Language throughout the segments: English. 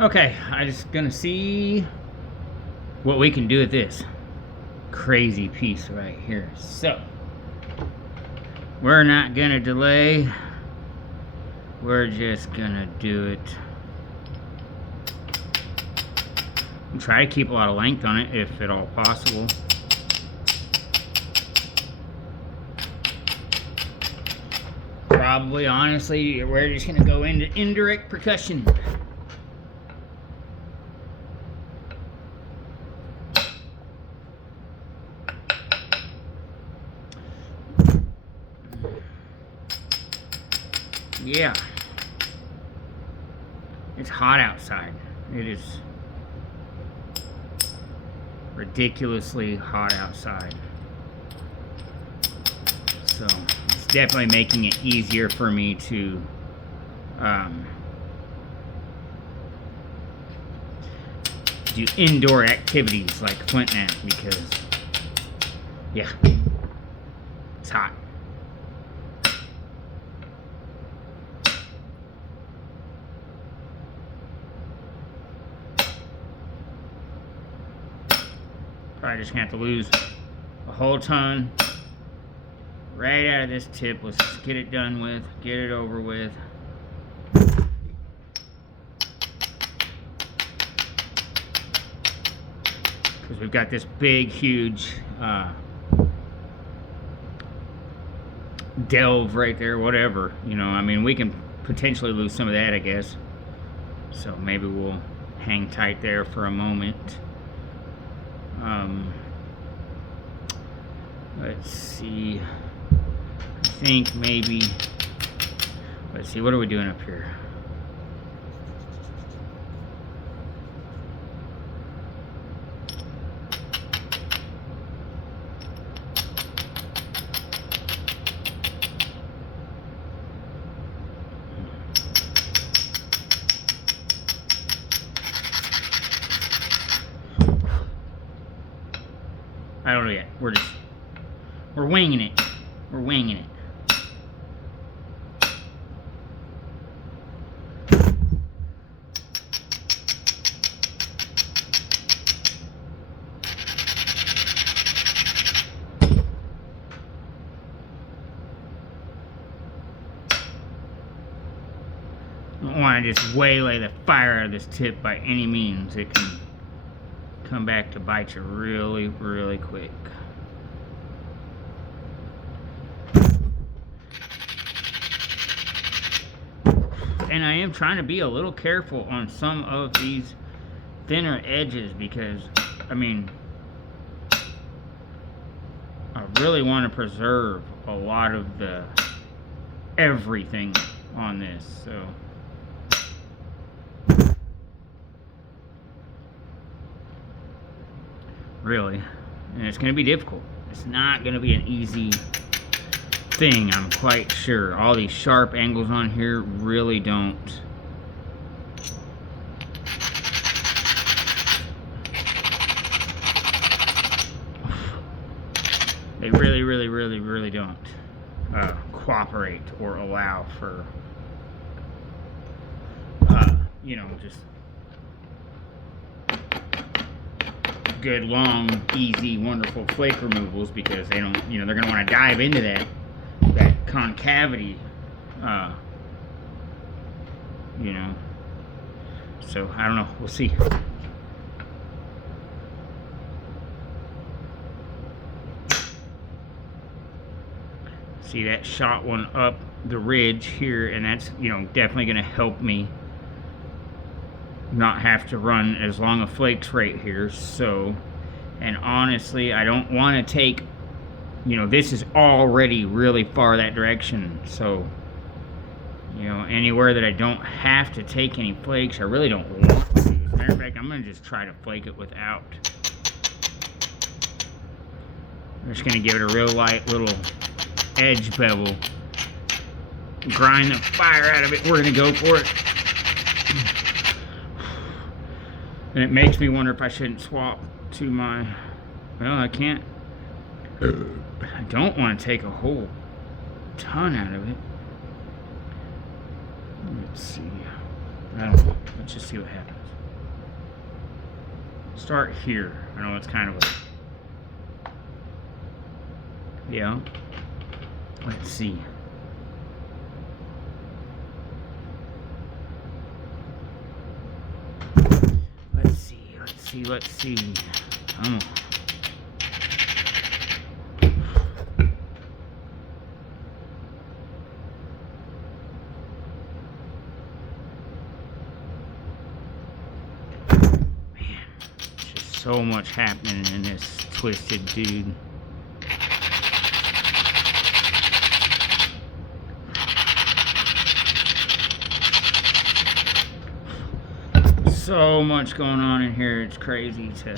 Okay, I'm just gonna see what we can do with this crazy piece right here. So, we're not gonna delay. We're just gonna do it. And try to keep a lot of length on it if at all possible. Probably, honestly, we're just gonna go into indirect percussion. Yeah. It's hot outside. It is ridiculously hot outside. So it's definitely making it easier for me to do indoor activities like Flintknapping because, yeah, it's hot. Probably just gonna have to lose a whole ton right out of this tip. Let's just get it done with, get it over with. Because we've got this big, huge delve right there, whatever. You know, I mean, we can potentially lose some of that, I guess. So maybe we'll hang tight there for a moment. Let's see. I think maybe. Let's see. What are we doing up here? I don't know yet. We're winging it. We're winging it. I don't want to just waylay the fire out of this tip by any means. It can come back to bite you really, really quick. And I am trying to be a little careful on some of these thinner edges because, I mean, I really want to preserve a lot of the everything on this, so. Really. And it's going to be difficult. It's not going to be an easy thing, I'm quite sure. All these sharp angles on here really don't. They really, really, really, really don't cooperate or allow for, you know, just good, long, easy, wonderful flake removals because they don't, you know, they're going to want to dive into that concavity, you know. So, I don't know. We'll see. See, that shot one up the ridge here, and that's, you know, definitely going to help me not have to run as long of flakes right here. So, and honestly, I don't want to take, you know, this is already really far that direction, so, you know, anywhere that I don't have to take any flakes, I really don't want to. As a matter of fact, I'm going to just try to flake it without. I'm just going to give it a real light little edge bevel, grind the fire out of it. We're going to go for it. And it makes me wonder if I shouldn't swap to my, well, I can't. I don't want to take a whole ton out of it. Let's see. I don't know. Let's just see what happens. start here. I know it's kind of a... Yeah. Let's see. Let's see. Come on. Man, just so much happening in this twisted dude. So much going on in here, it's crazy to...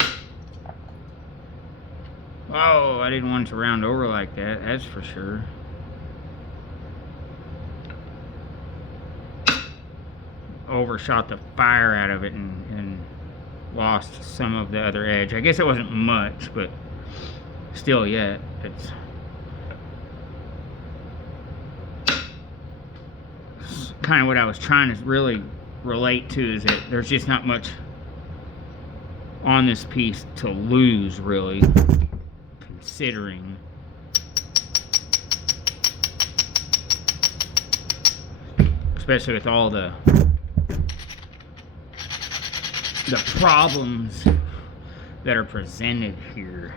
Oh, I didn't want it to round over like that, that's for sure. Overshot the fire out of it and lost some of the other edge. I guess it wasn't much, but still, yeah, it's kind of what I was trying to really relate to, is that there's just not much on this piece to lose, really, considering especially with all the problems that are presented here.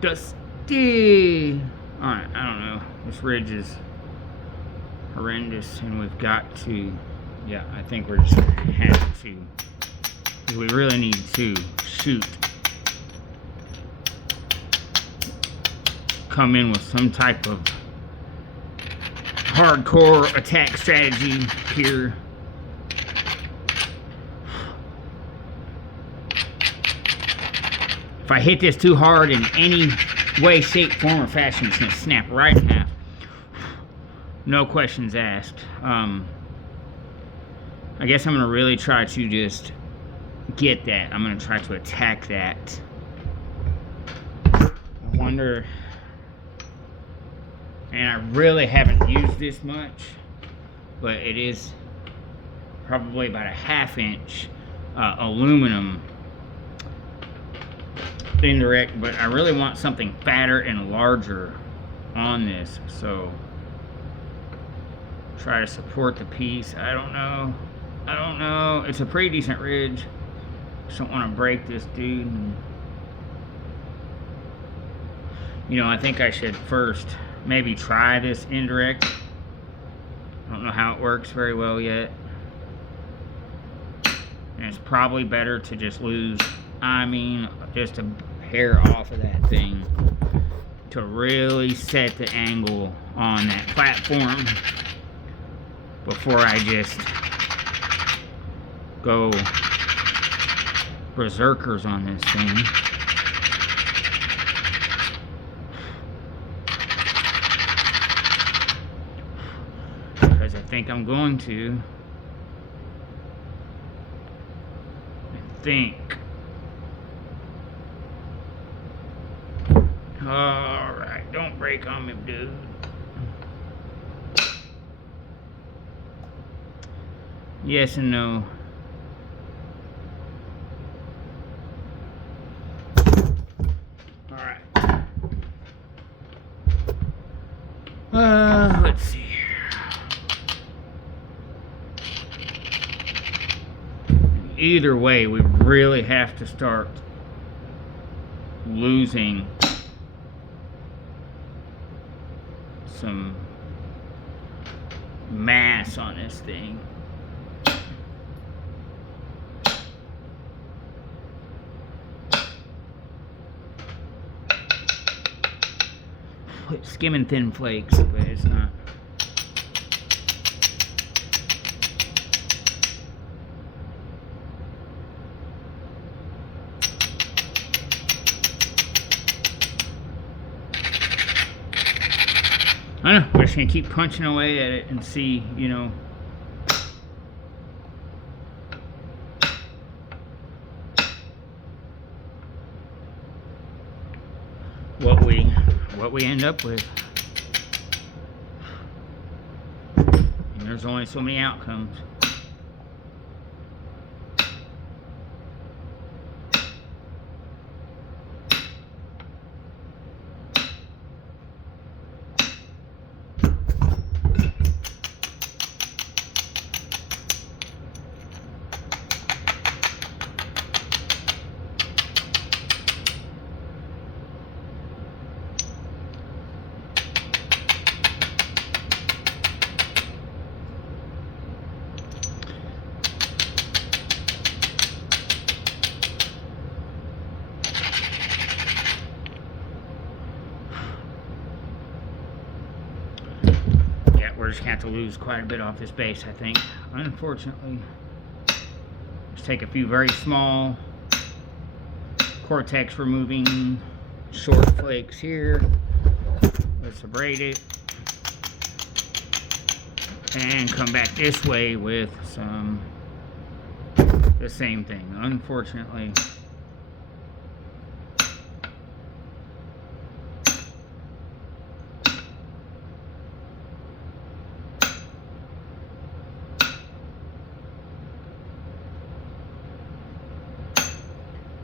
Dusty. Alright, I don't know. This ridge is horrendous, and we've got to... Yeah, I think we're just gonna have to... Because we really need to shoot. Come in with some type of hardcore attack strategy here. If I hit this too hard in any way, shape, form, or fashion, it's going to snap right in half. No questions asked. I guess I'm going to really try to just get that. I'm going to try to attack that. I wonder... And I really haven't used this much, but it is probably about a 1/2 inch aluminum indirect, but I really want something fatter and larger on this, so try to support the piece. I don't know. It's a pretty decent ridge. Just don't want to break this dude. You know, I think I should first maybe try this indirect. I don't know how it works very well yet, and it's probably better to just lose, just a hair off of that thing to really set the angle on that platform before I just go berserkers on this thing. Because I think I'm going to. I think. Alright, don't break on me, dude. Yes and no. Alright. Let's see here. Either way, we really have to start losing some mass on this thing. skimming thin flakes, but it's not. I don't know, we're just gonna keep punching away at it and see, you know. What we end up with. And there's only so many outcomes. We're just going to have to lose quite a bit off this base, I think. Unfortunately. Just take a few very small cortex removing short flakes here. Let's abrade it. And come back this way with the same thing, unfortunately.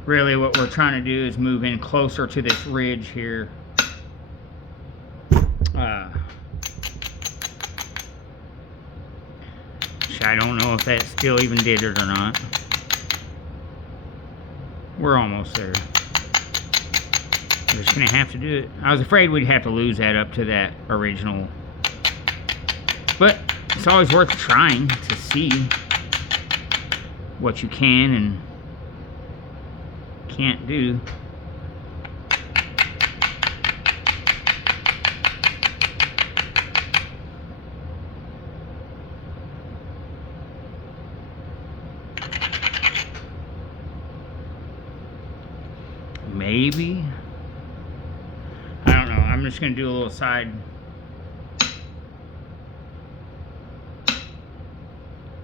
Really what we're trying to do is move in closer to this ridge here. Which I don't know if that still even did it or not. We're almost there. We're just gonna have to do it. I was afraid we'd have to lose that up to that original. But it's always worth trying to see what you can and can't do. Maybe. I don't know. I'm just going to do a little side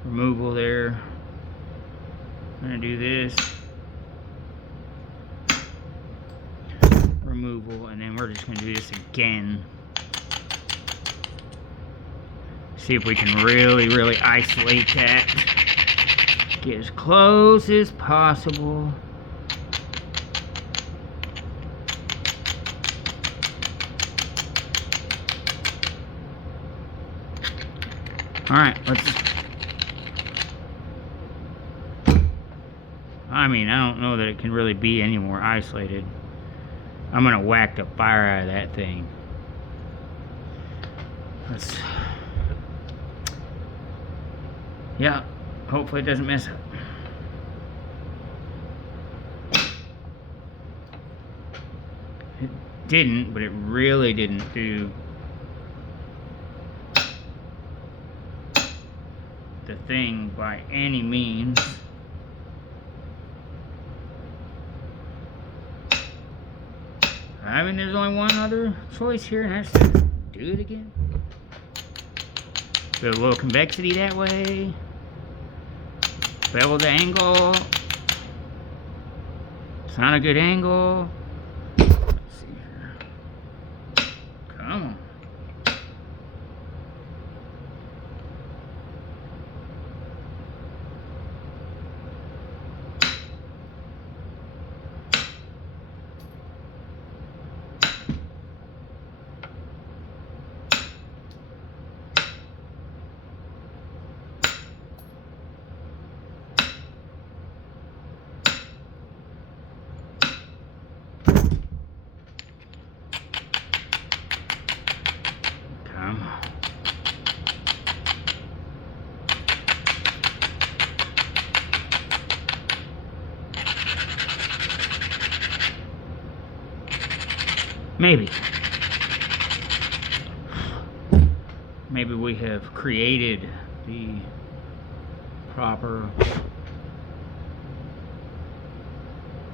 removal there. I'm going to do this. Removal, and then we're just going to do this again. See if we can really isolate that. Get as close as possible. Alright, let's... I mean, I don't know that it can really be any more isolated. I'm gonna whack the fire out of that thing. Let's... Yeah, hopefully it doesn't mess up. It didn't, but it really didn't do the thing by any means. I mean, there's only one other choice here, and that's to do it again. Put a little convexity that way. Bevel the angle. It's not a good angle. Let's see here. Come on. Maybe. maybe we have created the proper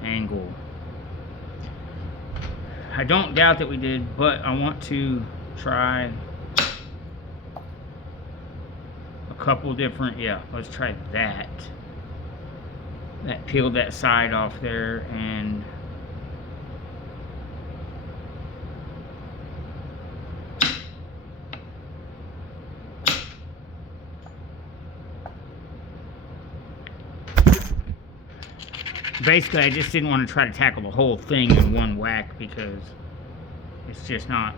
angle. I don't doubt that we did, but I want to try a couple different, yeah, let's try that. That peeled that side off there, and basically, I just didn't want to try to tackle the whole thing in one whack because it's just not.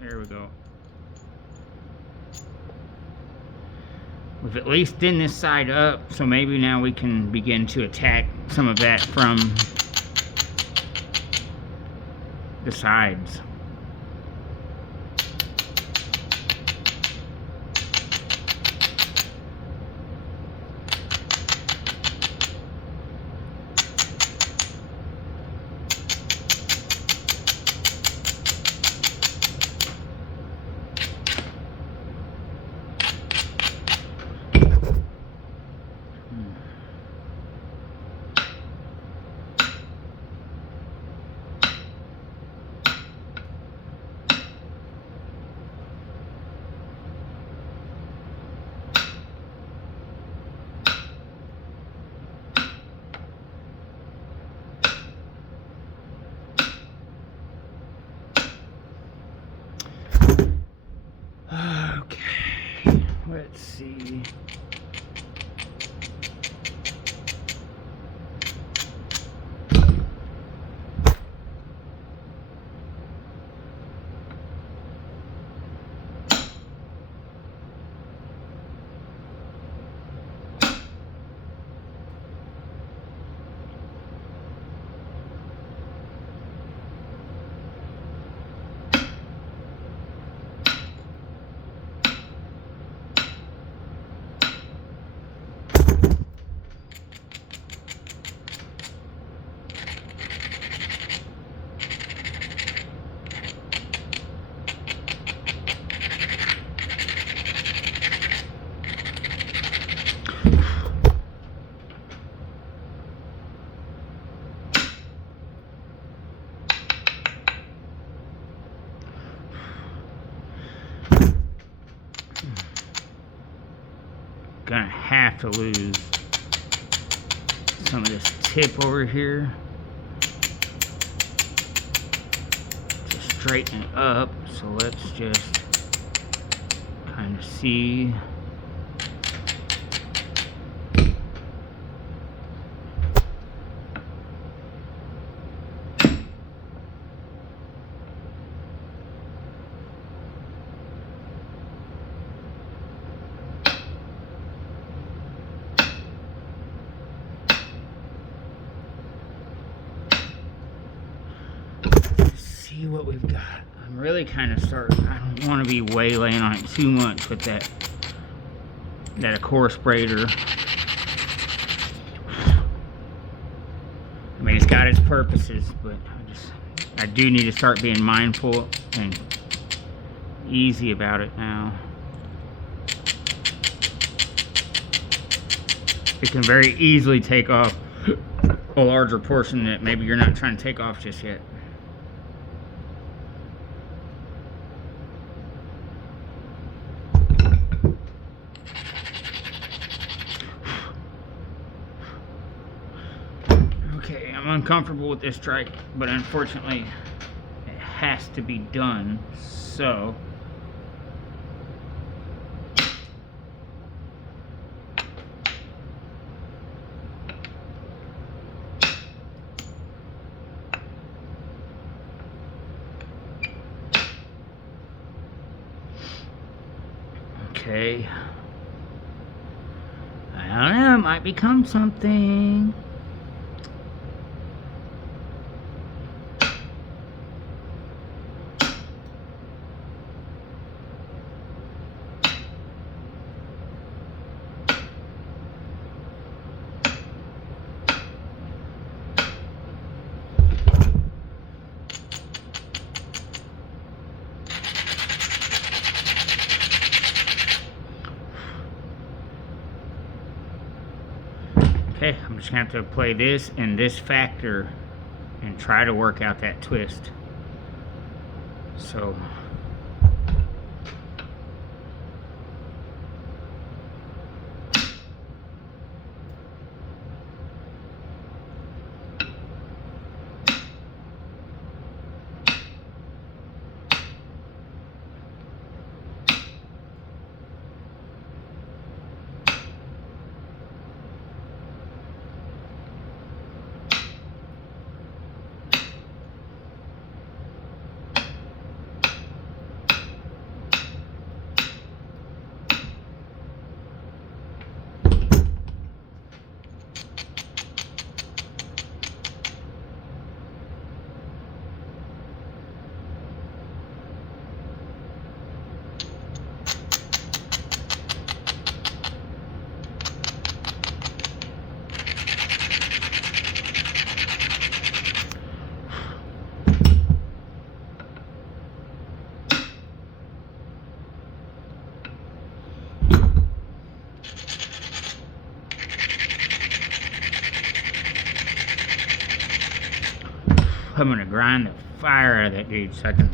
There we go. We've at least thinned this side up, so maybe now we can begin to attack some of that from the sides. Okay, let's see. Gonna have to lose some of this tip over here to straighten it up. So let's just kind of see. See what we've got. I'm really kind of starting. I don't want to be waylaying on it too much with that coarse braider. I mean, it's got its purposes, but I do need to start being mindful and easy about it now. It can very easily take off a larger portion that maybe you're not trying to take off just yet. Okay, I'm uncomfortable with this strike, but unfortunately it has to be done, so okay. I don't know, it might become something. just gonna have to play this and this factor and try to work out that twist. So I'm gonna grind the fire out of that dude so I can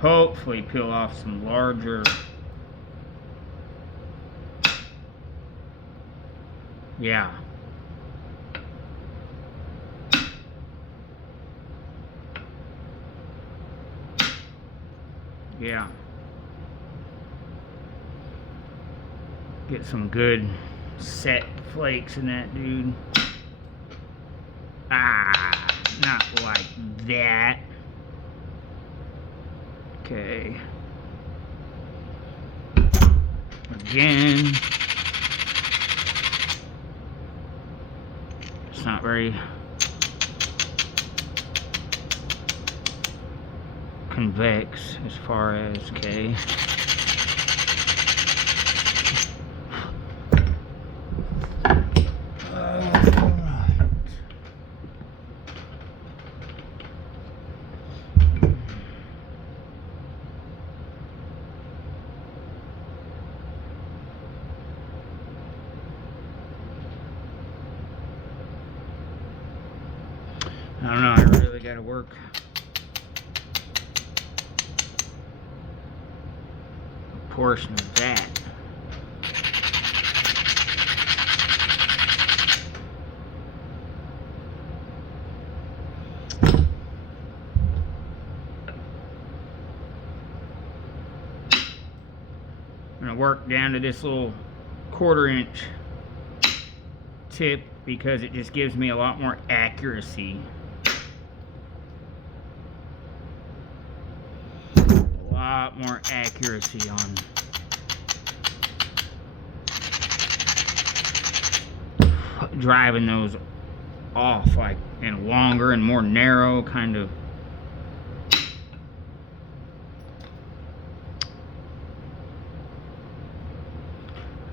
hopefully peel off some larger. Yeah. Yeah. Get some good set flakes in that dude. Ah, not like that. Okay. Again. It's not very convex as far as, okay. I don't know, I really gotta work. A portion of that. I'm gonna work down to this little 1/4 inch tip because it just gives me a lot more accuracy. More accuracy on driving those off, like in longer and more narrow kind of.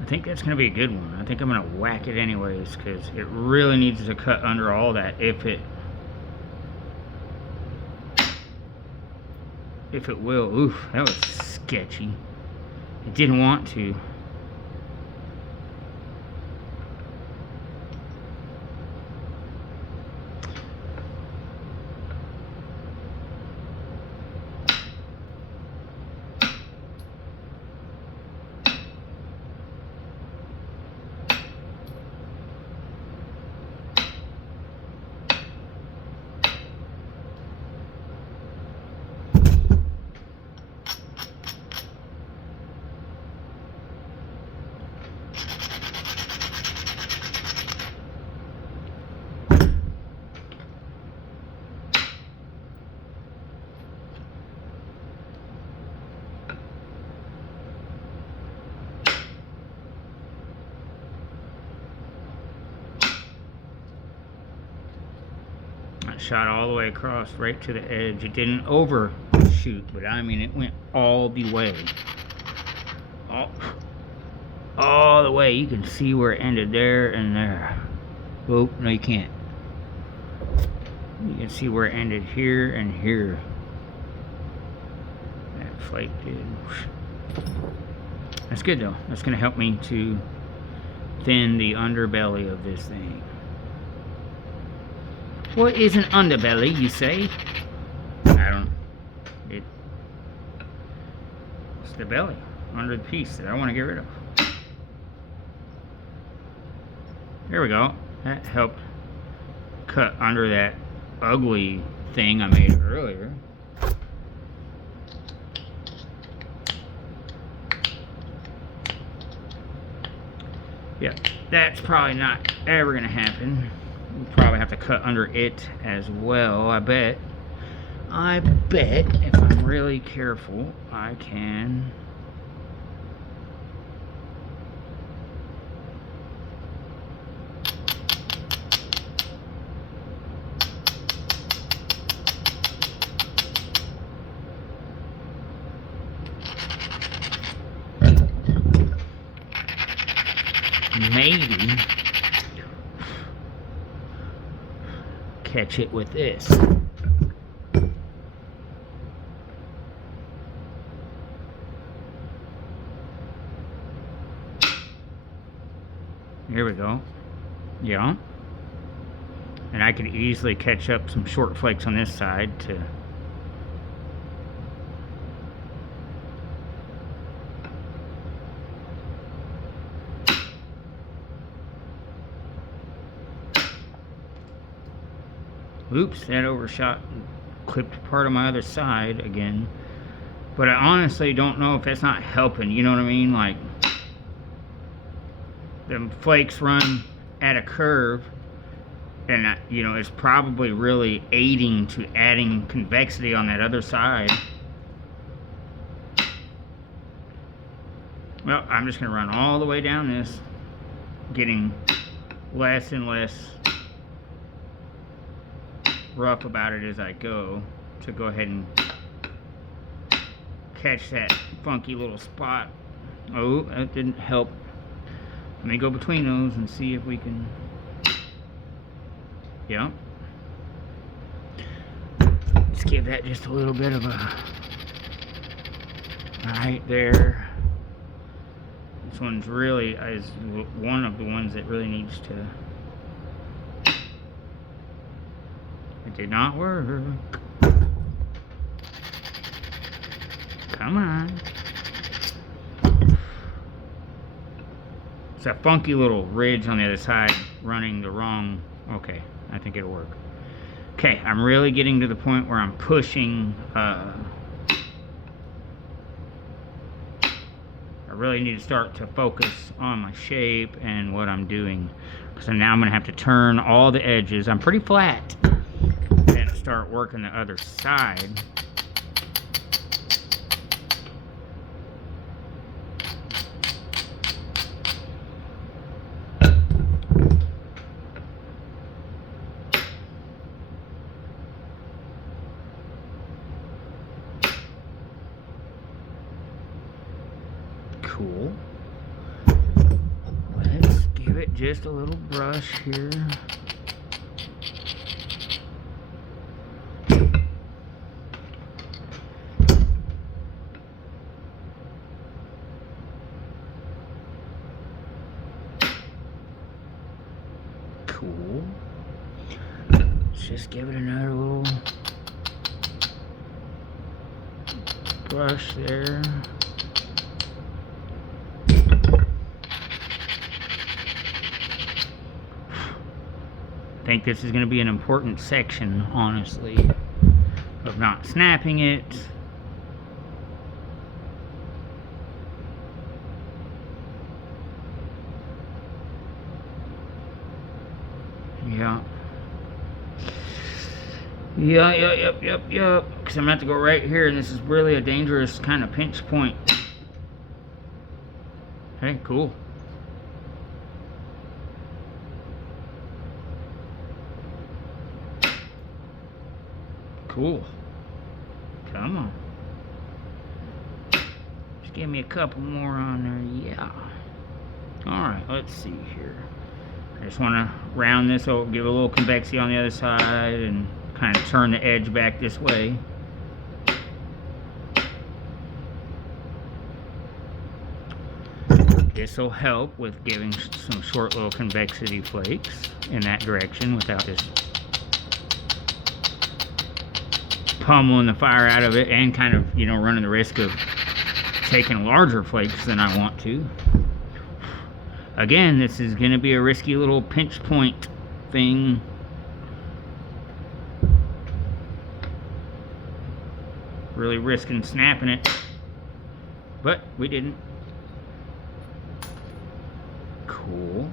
I think that's gonna be a good one. I think I'm gonna whack it anyways because it really needs to cut under all that if it will. Oof, that was sketchy. It didn't want to. Shot all the way across right to the edge. It didn't overshoot, but I mean it went all the way. All the way. You can see where it ended there and there. Oh, no you can't. You can see where it ended here and here. That flake did. That's good though. That's going to help me to thin the underbelly of this thing. What is an underbelly, you say? I don't. It's the belly under the piece that I want to get rid of. There we go. That helped cut under that ugly thing I made earlier. Yeah, that's probably not ever gonna happen. We'll probably have to cut under it as well, I bet. I bet if I'm really careful, I can. Maybe catch it with this. Here we go. Yeah. And I could easily catch up some short flakes on this side to oops, that overshot and clipped part of my other side again. But I honestly don't know if that's not helping, you know what I mean? Like, the flakes run at a curve, and you know, it's probably really aiding to adding convexity on that other side. Well, I'm just going to run all the way down this, getting less and less rough about it as I go, to go ahead and catch that funky little spot. Oh, that didn't help. Let me go between those and see if we can. Yep. Let's give that just a little bit of a. Right there. This one's really is one of the ones that really needs to. It did not work. Come on. It's a funky little ridge on the other side running the wrong. Okay, I think it'll work. Okay, I'm really getting to the point where I'm pushing. I really need to start to focus on my shape and what I'm doing. So now I'm going to have to turn all the edges. I'm pretty flat. And start working the other side. Cool. Let's give it just a little brush here. Cool. Let's just give it another little brush there. I think this is going to be an important section, honestly, of not snapping it. Yeah. Yep. Because I'm going to have to go right here, and this is really a dangerous kind of pinch point. Hey, cool. Cool. Come on. Just give me a couple more on there. Yeah. Alright, let's see here. I just want to round this over, give a little convexity on the other side, and kind of turn the edge back this way. This will help with giving some short little convexity flakes in that direction without this pummeling the fire out of it and kind of, you know, running the risk of taking larger flakes than I want to. Again, this is going to be a risky little pinch point thing. Really risking snapping it, but we didn't. Cool.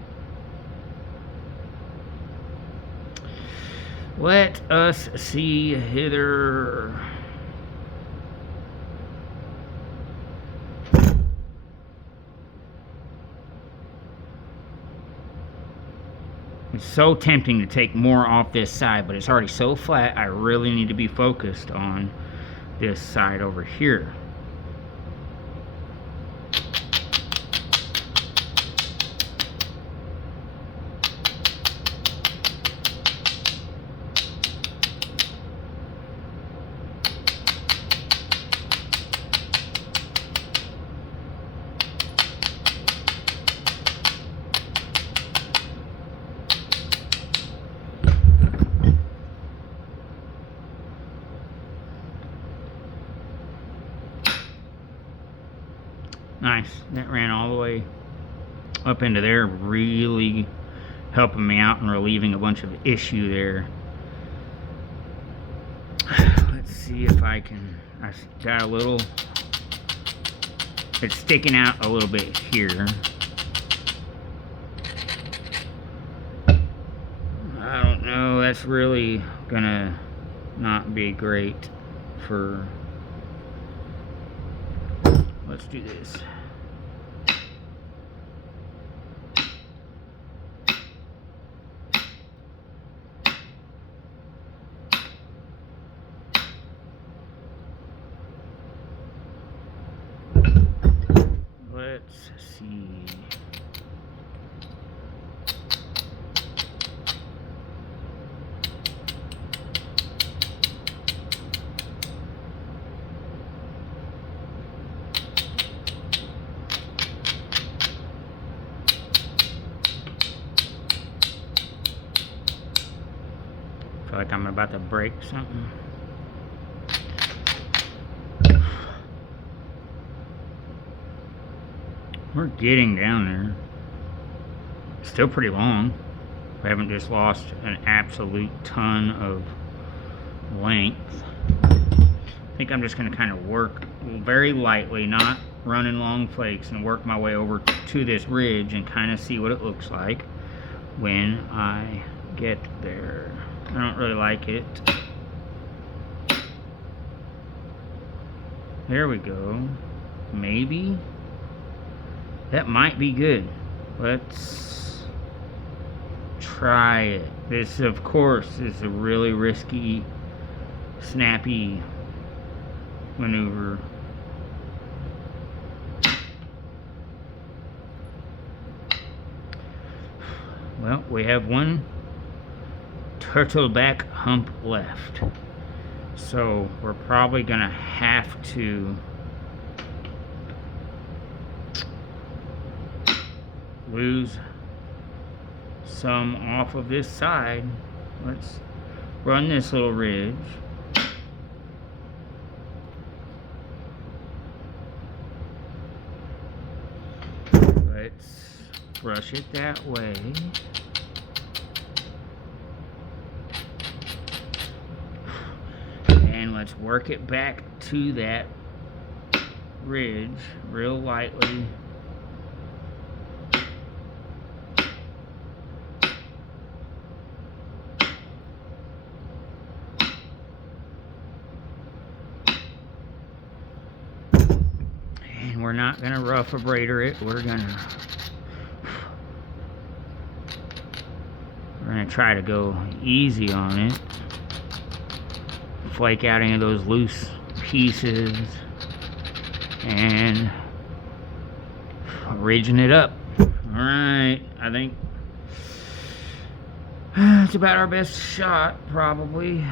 Let us see hither. It's so tempting to take more off this side, but it's already so flat, I really need to be focused on this side over here. Nice. That ran all the way up into there, really helping me out and relieving a bunch of issue there. Let's see if I can. I got a little. It's sticking out a little bit here. I don't know. That's really gonna not be great for. Let's do this. Let's see. Feel like I'm about to break something. We're getting down there. Still pretty long. We haven't just lost an absolute ton of length. I think I'm just going to kind of work very lightly, not running long flakes, and work my way over to this ridge and kind of see what it looks like when I get there. I don't really like it. There we go. Maybe. That might be good. Let's try it. This, of course, is a really risky, snappy maneuver. Well, we have one turtleback hump left. So we're probably gonna have to lose some off of this side. Let's run this little ridge. Let's brush it that way. And let's work it back to that ridge real lightly. We're not gonna rough a braider it. We're gonna try to go easy on it. Flake out any of those loose pieces and ridging it up. Alright, I think it's about our best shot, probably.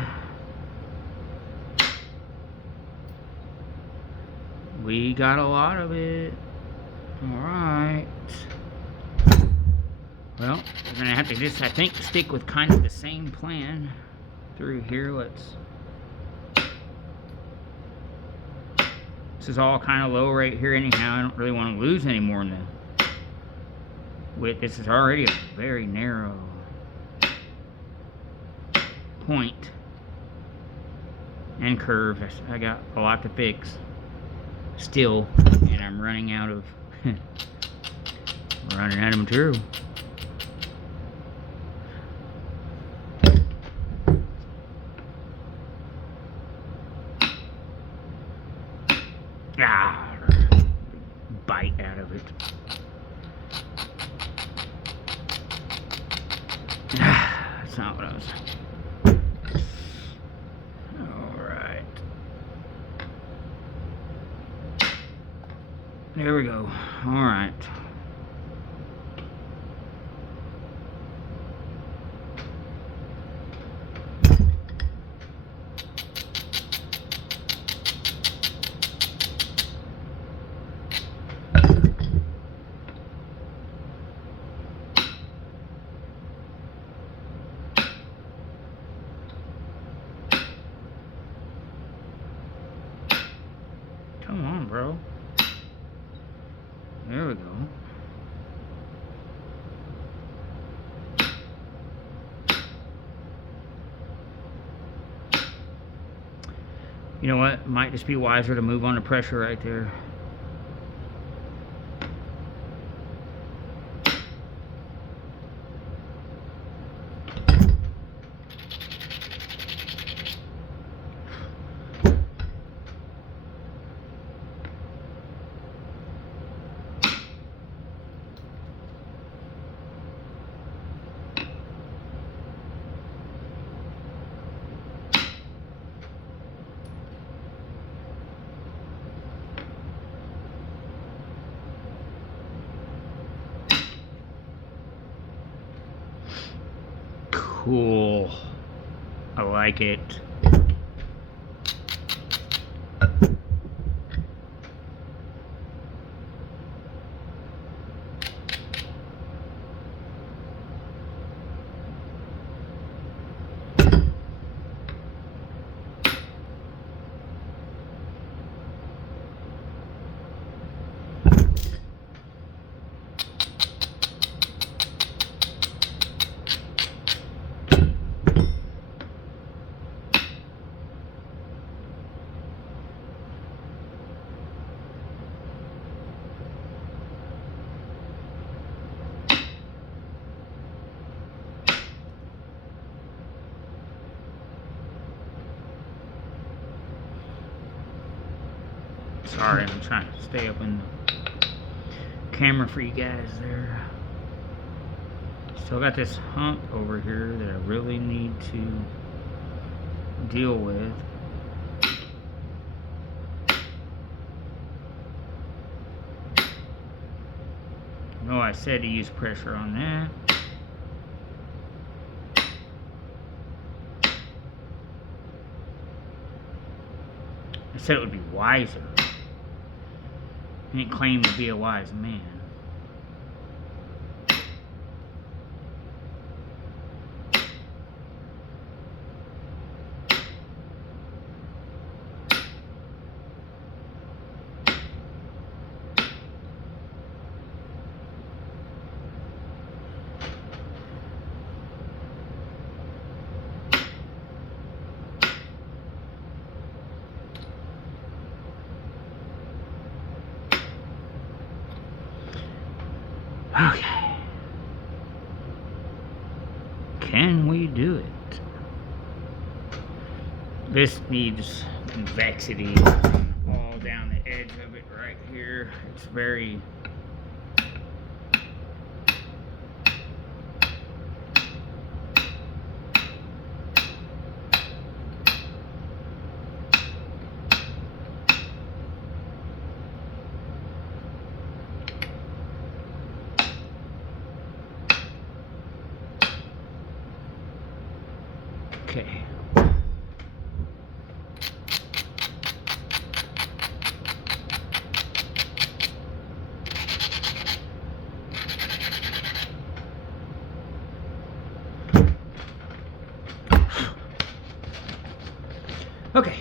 We got a lot of it. Alright. Well, we're going to have to just, I think, stick with kind of the same plan through here. Let's This is all kind of low right here anyhow. I don't really want to lose any more in the width. This is already a very narrow point and curve. I got a lot to fix still, and I'm running out of material. Bite out of it. That's not what I was. Alright. There we go. Alright. Come on, bro. There we go. You know what? Might just be wiser to move on the pressure right there. Cool. I like it. Sorry, I'm trying to stay up in the camera for you guys there. Still got this hump over here that I really need to deal with. No, I said to use pressure on that. I said it would be wiser. I didn't claim to be a wise man. Okay. Can we do it? This needs convexity all down the edge of it right here. It's very... Okay. Okay.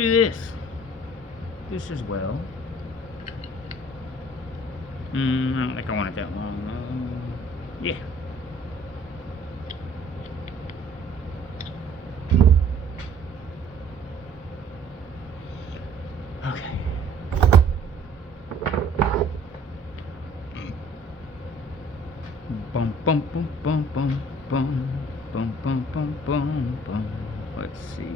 do this as well. I don't think I want it that long. Yeah. Okay. Bum bum bum bum bum bum bum bum bum bum bum. Let's see.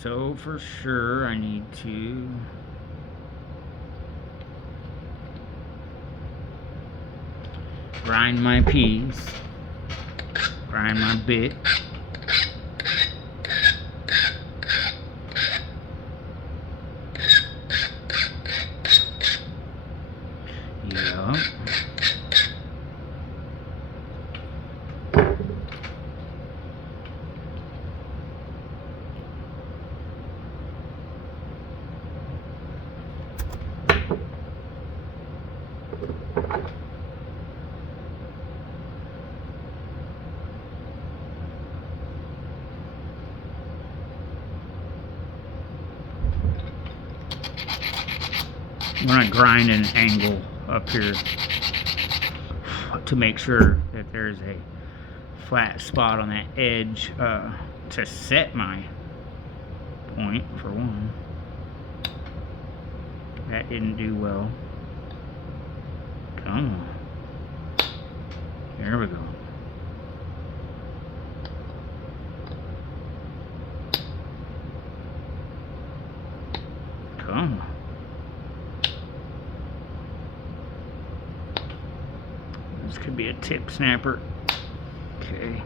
So for sure I need to grind my peas, grind my bit. Yeah. I'm going to grind an angle up here to make sure that there's a flat spot on that edge to set my point, for one. That didn't do well. Come on. There we go. Come on. This could be a tip snapper. Okay.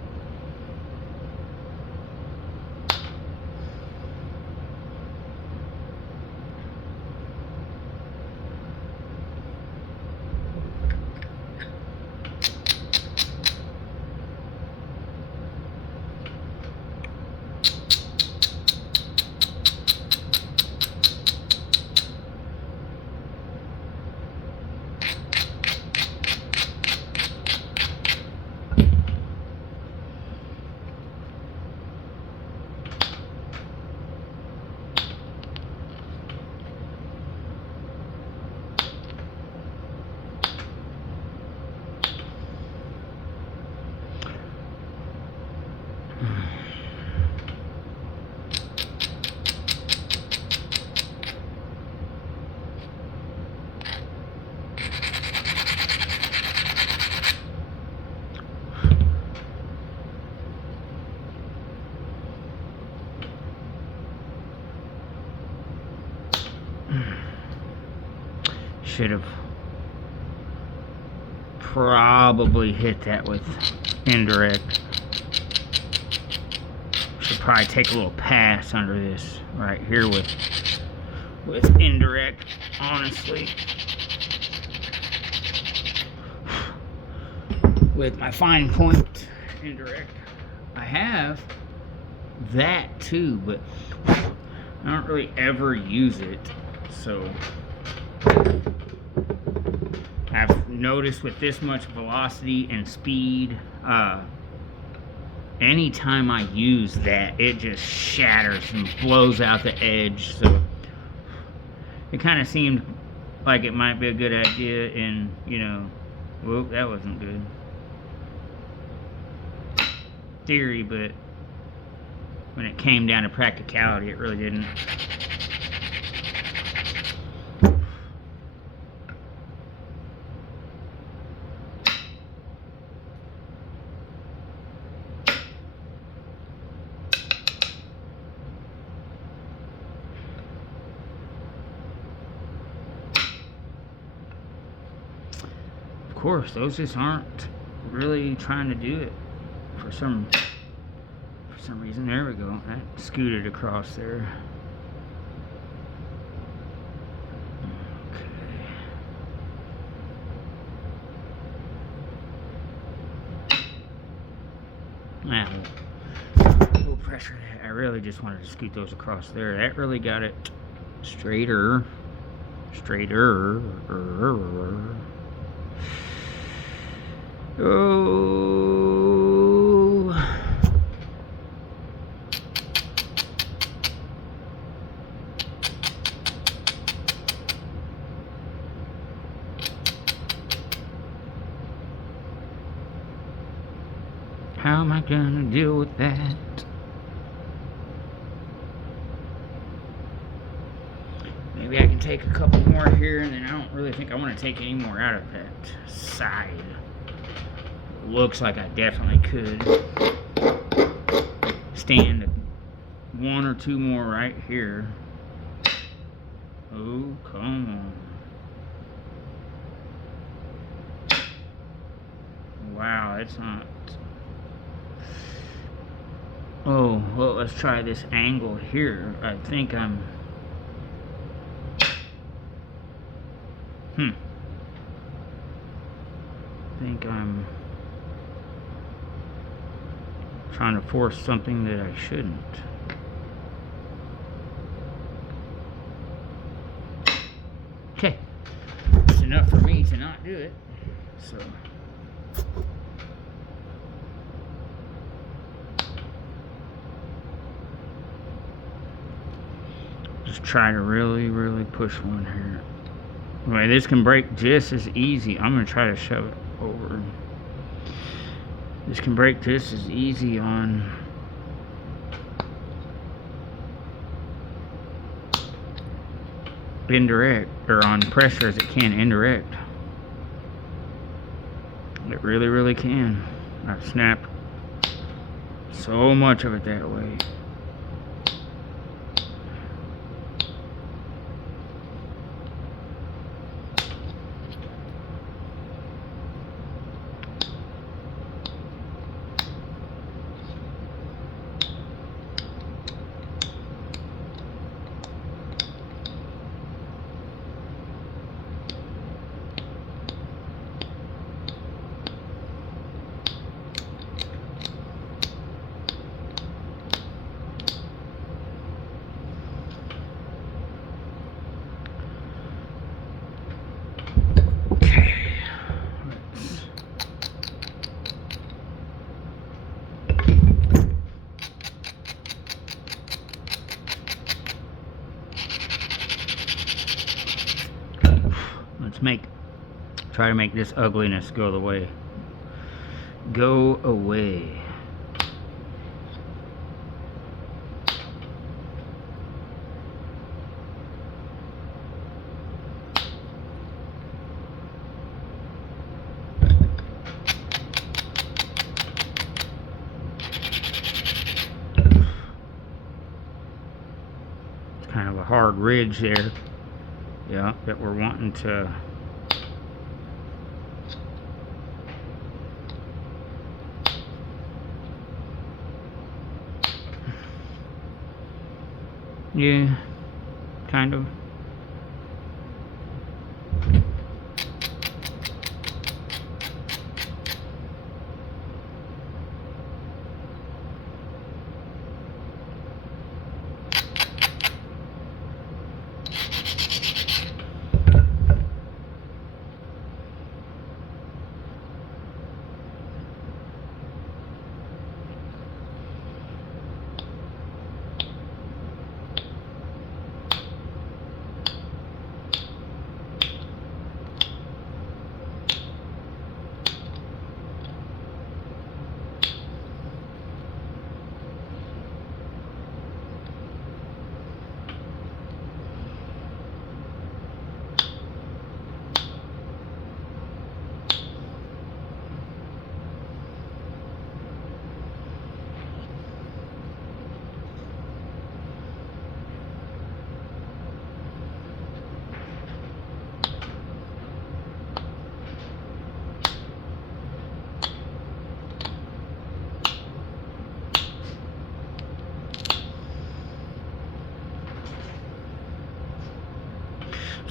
Should have probably hit that with indirect. Should probably take a little pass under this right here with indirect, honestly. With my fine point indirect, I have that too, but I don't really ever use it, so I've noticed with this much velocity and speed, anytime I use that, it just shatters and blows out the edge. So it kind of seemed like it might be a good idea in, whoop, that wasn't good. Theory, but when it came down to practicality, it really didn't. Of course, those just aren't really trying to do it for some reason. There we go. That scooted across there. Okay. We'll pressure that. I really just wanted to scoot those across there. That really got it straighter. Straighter. Oh. How am I gonna deal with that? Maybe I can take a couple more here, and then I don't really think I want to take any more out of that side. Looks like I definitely could stand one or two more right here. Oh, come on. Wow, that's not... Oh, well, let's try this angle here. I think I'm... I think I'm trying to force something that I shouldn't. Okay, it's enough for me to not do it, so... Just try to really push one here. Anyway, this can break just as easy. I'm going to try to shove it over. This can break just as easy on indirect, or on pressure, as it can indirect. It really can. I've snapped so much of it that way. Try to make this ugliness go away. Go away. It's kind of a hard ridge there. Yeah, that we're wanting to... Yeah, kind of.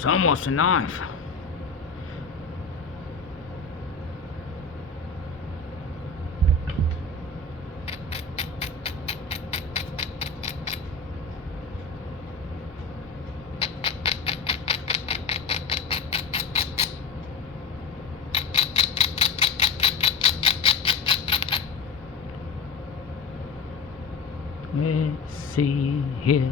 It's almost a knife. Let's see here.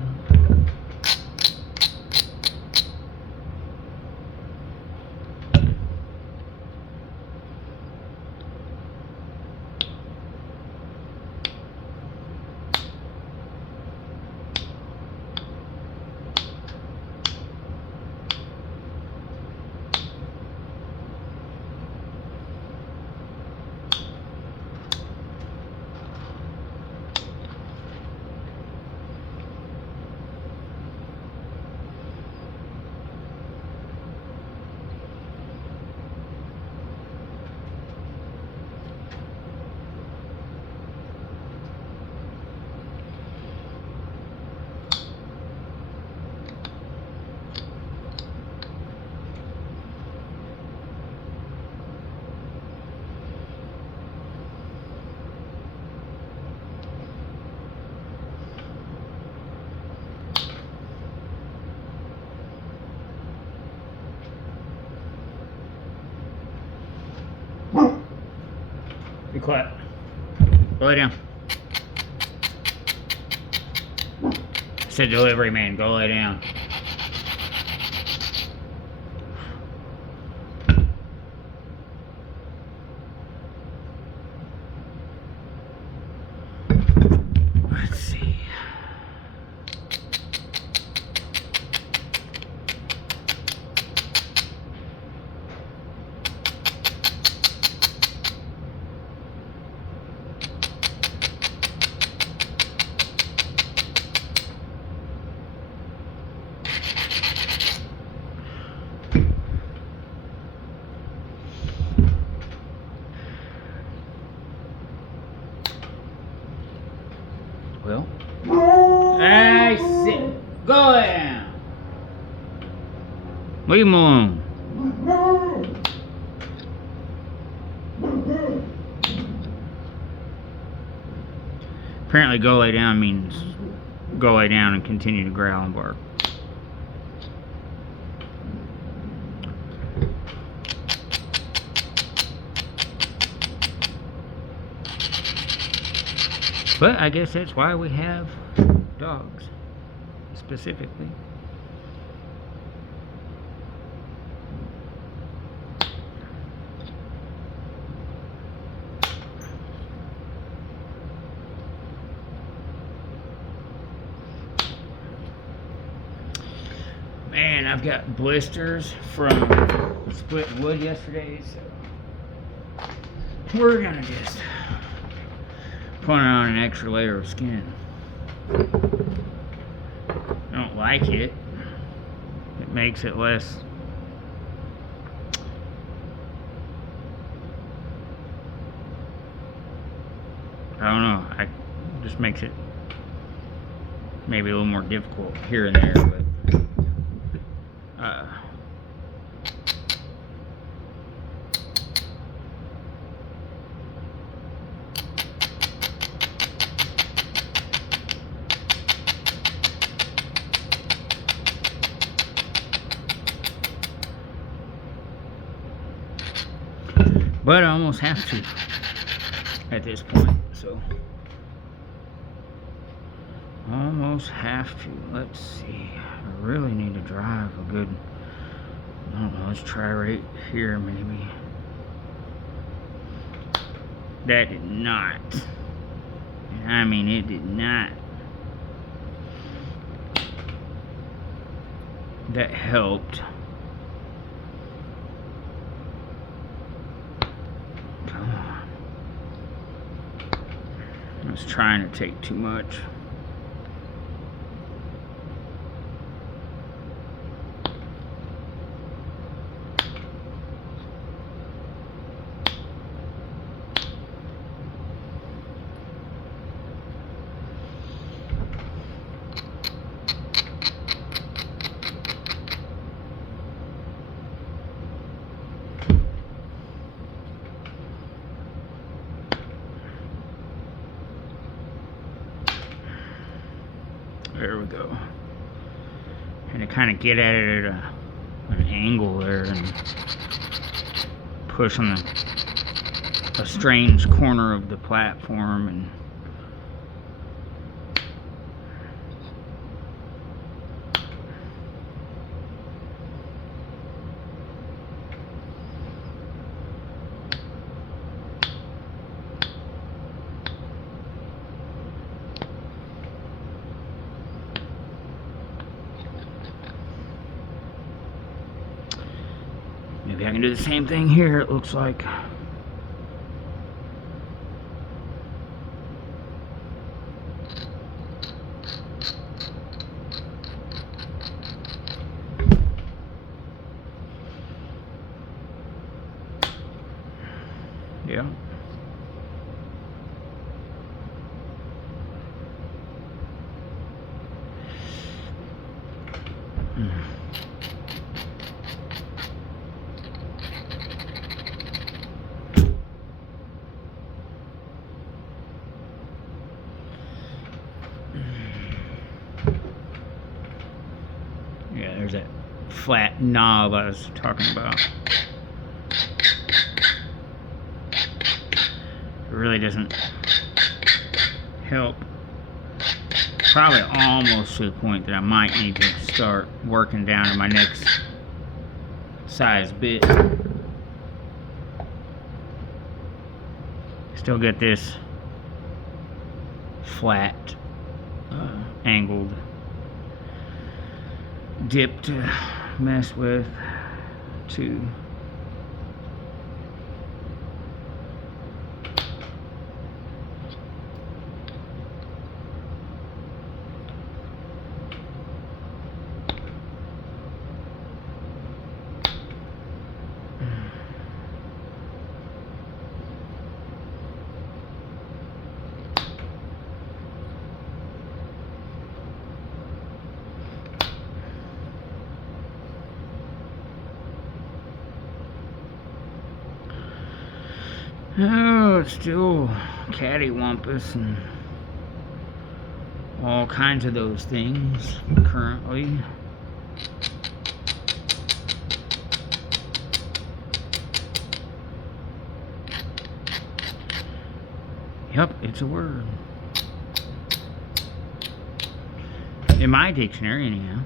Be quiet. Go lay down. I said delivery man, go lay down. Let's see. Well, I said, go down. Leave him alone. Apparently, go lay down means go lay down and continue to growl and bark. But I guess that's why we have dogs, specifically. Man, I've got blisters from splitting wood yesterday, so we're gonna just putting on an extra layer of skin. I don't like it. It makes it less. I don't know. It just makes it maybe a little more difficult here and there, but but I almost have to at this point, so almost have to. Let's see. I really need to drive a good, I don't know, let's try right here maybe. That did not. I mean, it did not. That helped. I was trying to take too much. There we go. And to kind of get at it at an angle there and push on a strange corner of the platform, and I can do the same thing here, it looks like. Yeah. Yeah, there's that flat knob I was talking about. It really doesn't help. Probably almost to the point that I might need to start working down to my next size bit. Still get this flat, angled dip to mess with too. Oh, it's still cattywampus and all kinds of those things currently. Yep, it's a word. In my dictionary, anyhow.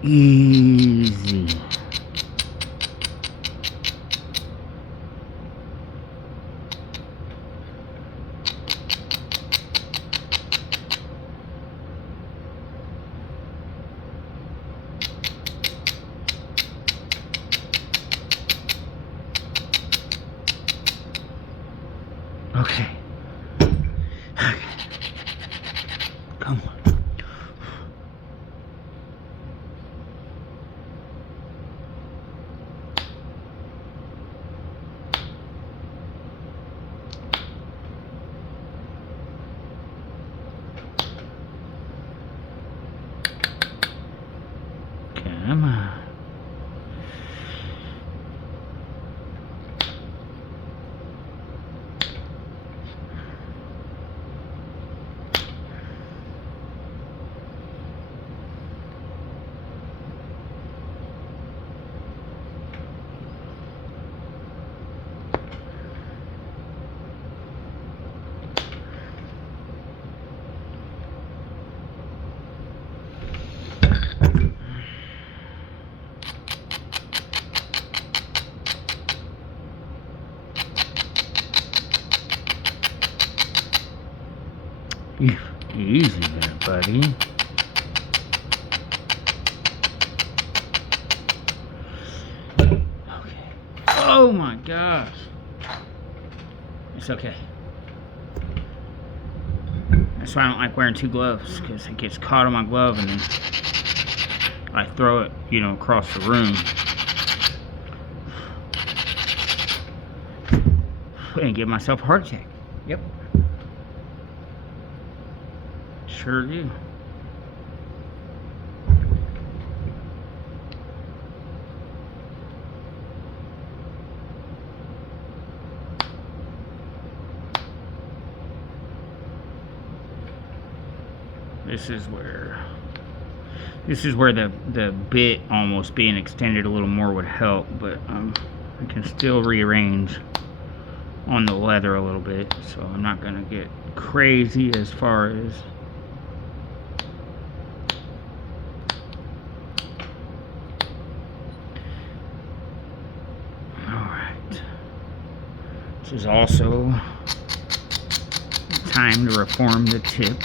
Easy. Okay. Okay. Come on. Come on. Easy there, buddy. Okay. Oh my gosh. It's okay. That's why I don't like wearing two gloves, because it gets caught on my glove and then I throw it, you know, across the room. And give myself a heart attack. Yep. Sure do. This is where the bit almost being extended a little more would help, but I can still rearrange on the leather a little bit, so I'm not gonna get crazy as far as This is also time to reform the tip.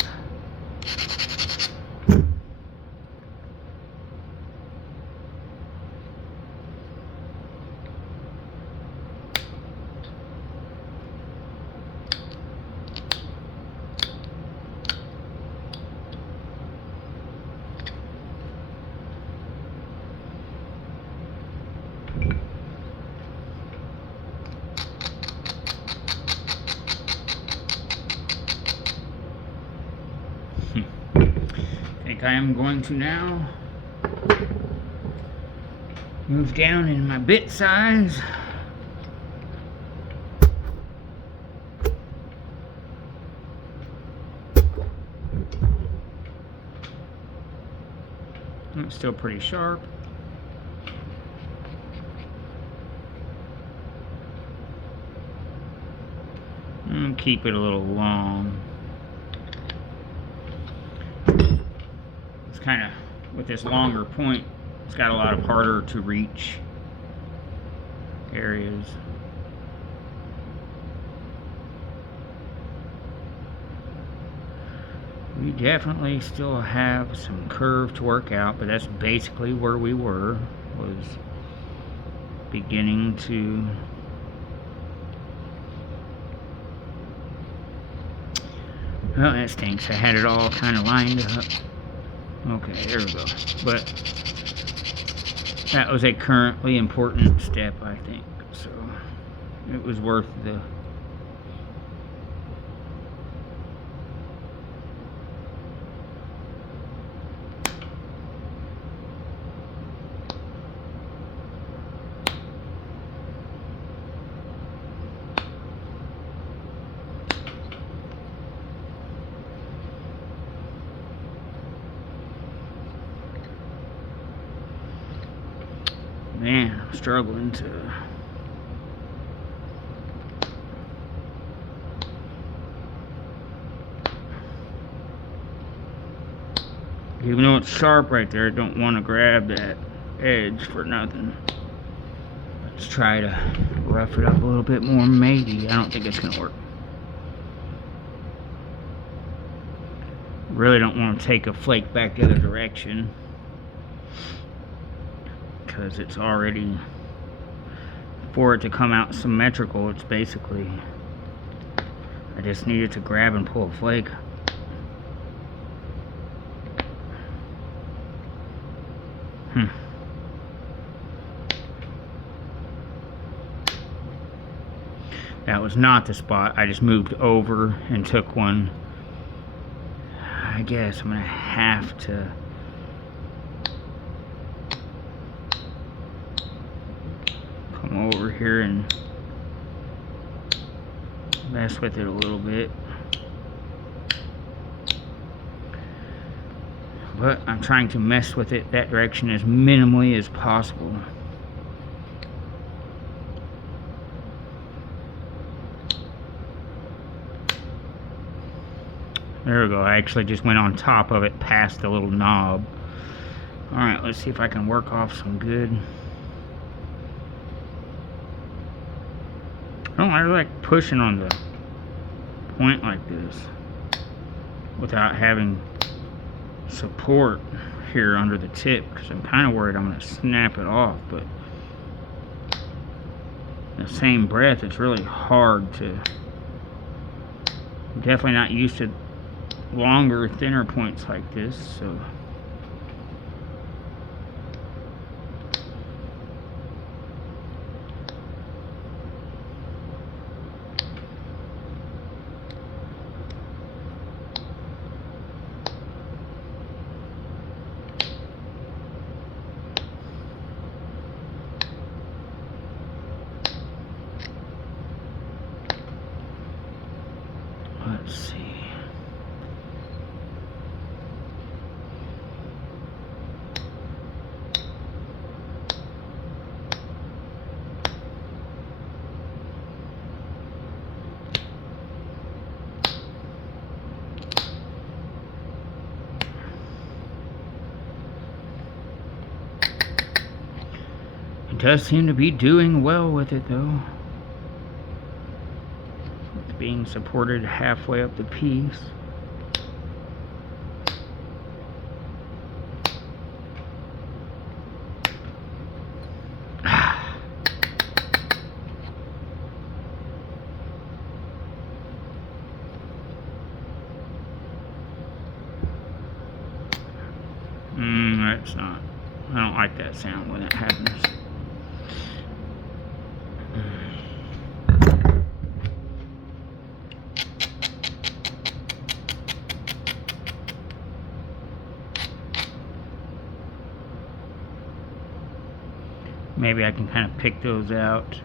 I think I am going to now move down in my bit size. It's still pretty sharp. And keep it a little long. It's kind of, with this longer point, it's got a lot of harder to reach areas. We definitely still have some curve to work out, but that's basically where we were, was beginning to well, that stinks. I had it all kind of lined up. Okay, there we go. But that was a currently important step, I think. So it was worth the man, I'm struggling to even though it's sharp right there, I don't want to grab that edge for nothing. Let's try to rough it up a little bit more, maybe. I don't think it's gonna work. Really don't want to take a flake back the other direction, because it's already, for it to come out symmetrical, it's basically, I just needed to grab and pull a flake. That was not the spot. I just moved over and took one. I guess I'm gonna have to come over here and mess with it a little bit. But I'm trying to mess with it that direction as minimally as possible. There we go. I actually just went on top of it past the little knob. Alright, let's see if I can work off some good. I really like pushing on the point like this without having support here under the tip, because I'm kind of worried I'm going to snap it off. But in the same breath, it's really hard to, I'm definitely not used to longer, thinner points like this, so let's see. It does seem to be doing well with it, though. being supported halfway up the piece. That's not, I don't like that sound when it happens. Maybe I can kind of pick those out.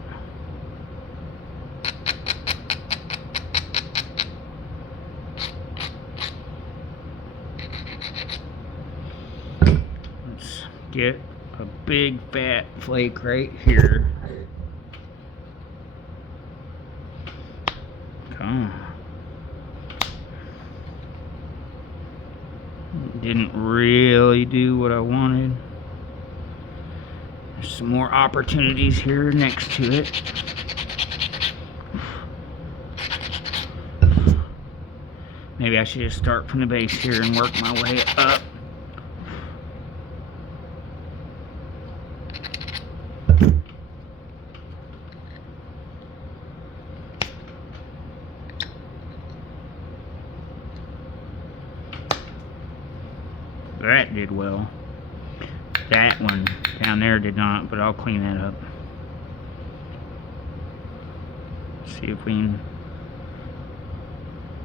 Let's get a big fat flake right here. Come on. Didn't really do what I wanted. There's some more opportunities here next to it. Maybe I should just start from the base here and work my way up. That did well. That one down there did not, but I'll clean that up. See if we can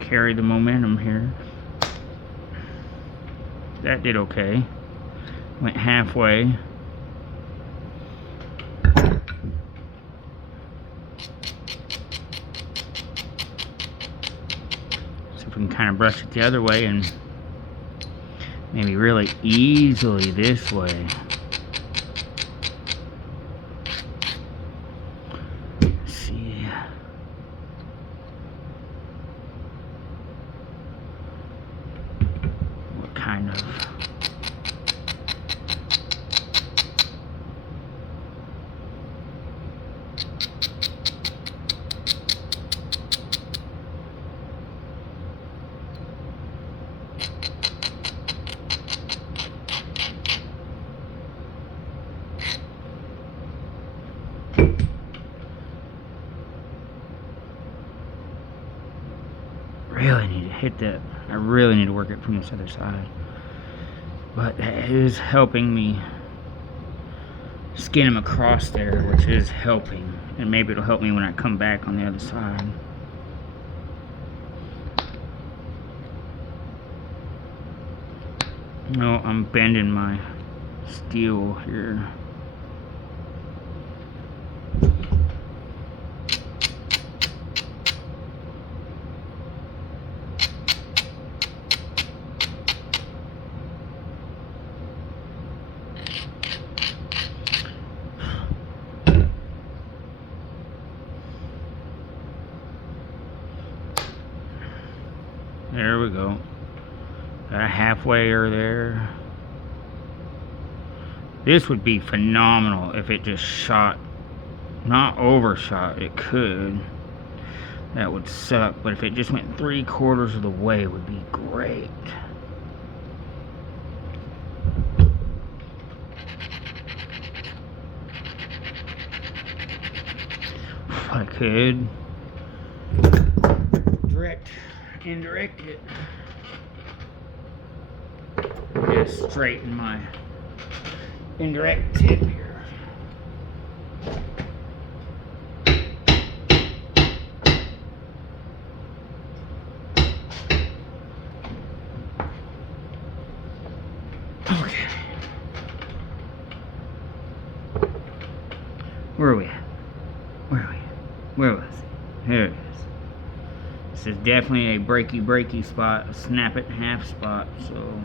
carry the momentum here. That did okay. Went halfway. See if we can kind of brush it the other way and maybe really easily this way. Let's see. What kind of... really need to hit that. I really need to work it from this other side. But that is helping me skin him across there, which is helping. And maybe it'll help me when I come back on the other side. No, I'm bending my steel here. There we go. Got a halfway or there. This would be phenomenal if it just shot, not overshot. It could. That would suck. But if it just went 3/4 of the way, it would be great. I could indirect it. Just straighten my indirect tip here. Okay. Where are we at? Where are we at? Where was it? Here it is. This is definitely a breaky spot, a snap it in half spot, so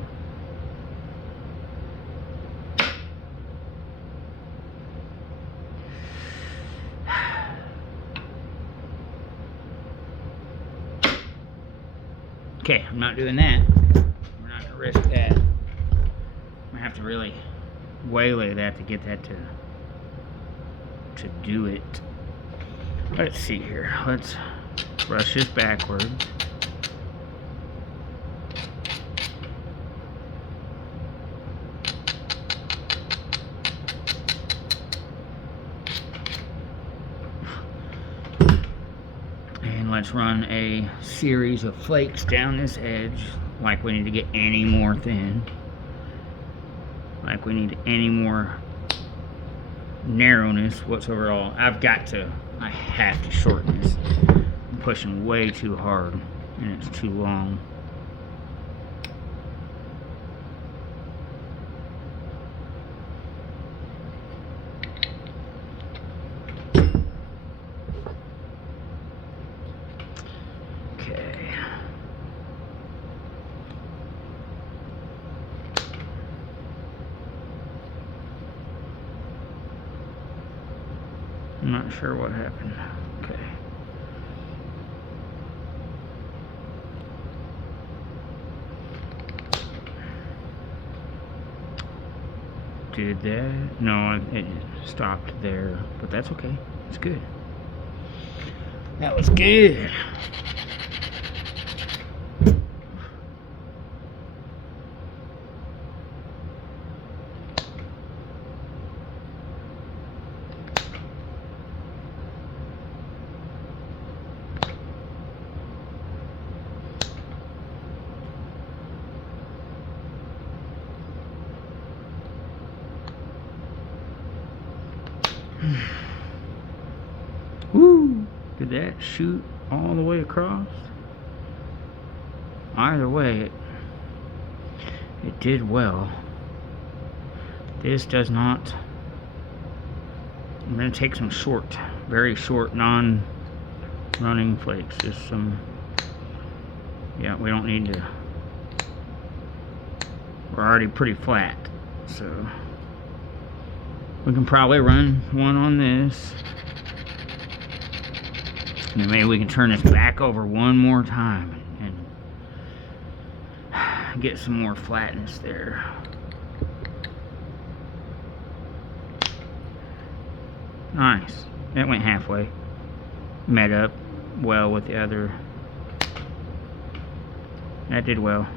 okay, I'm not doing that. We're not gonna risk that. I'm gonna have to really waylay that to get that to do it. Let's see here. Let's brush this backwards. And let's run a series of flakes down this edge, like we need to get any more thin. Like we need any more narrowness whatsoever. I have to shorten this. I'm pushing way too hard and it's too long. Okay. I'm not sure what happened. Okay. Did that? No, it stopped there, but that's okay. It's good. That was good. Woo! Did that shoot all the way across? Either way, it did well. This does not. I'm going to take some short, very short, non-running flakes. Just some. Yeah, we don't need to. We're already pretty flat, so we can probably run one on this. And then maybe we can turn this back over one more time and get some more flatness there. Nice. That went halfway. Met up well with the other. That did well.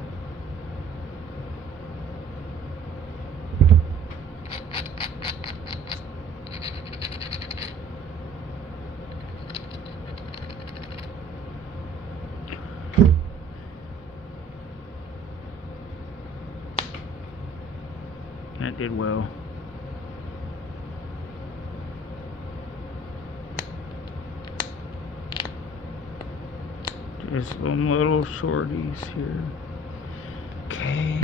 That did well. Just some little shorties here. Okay.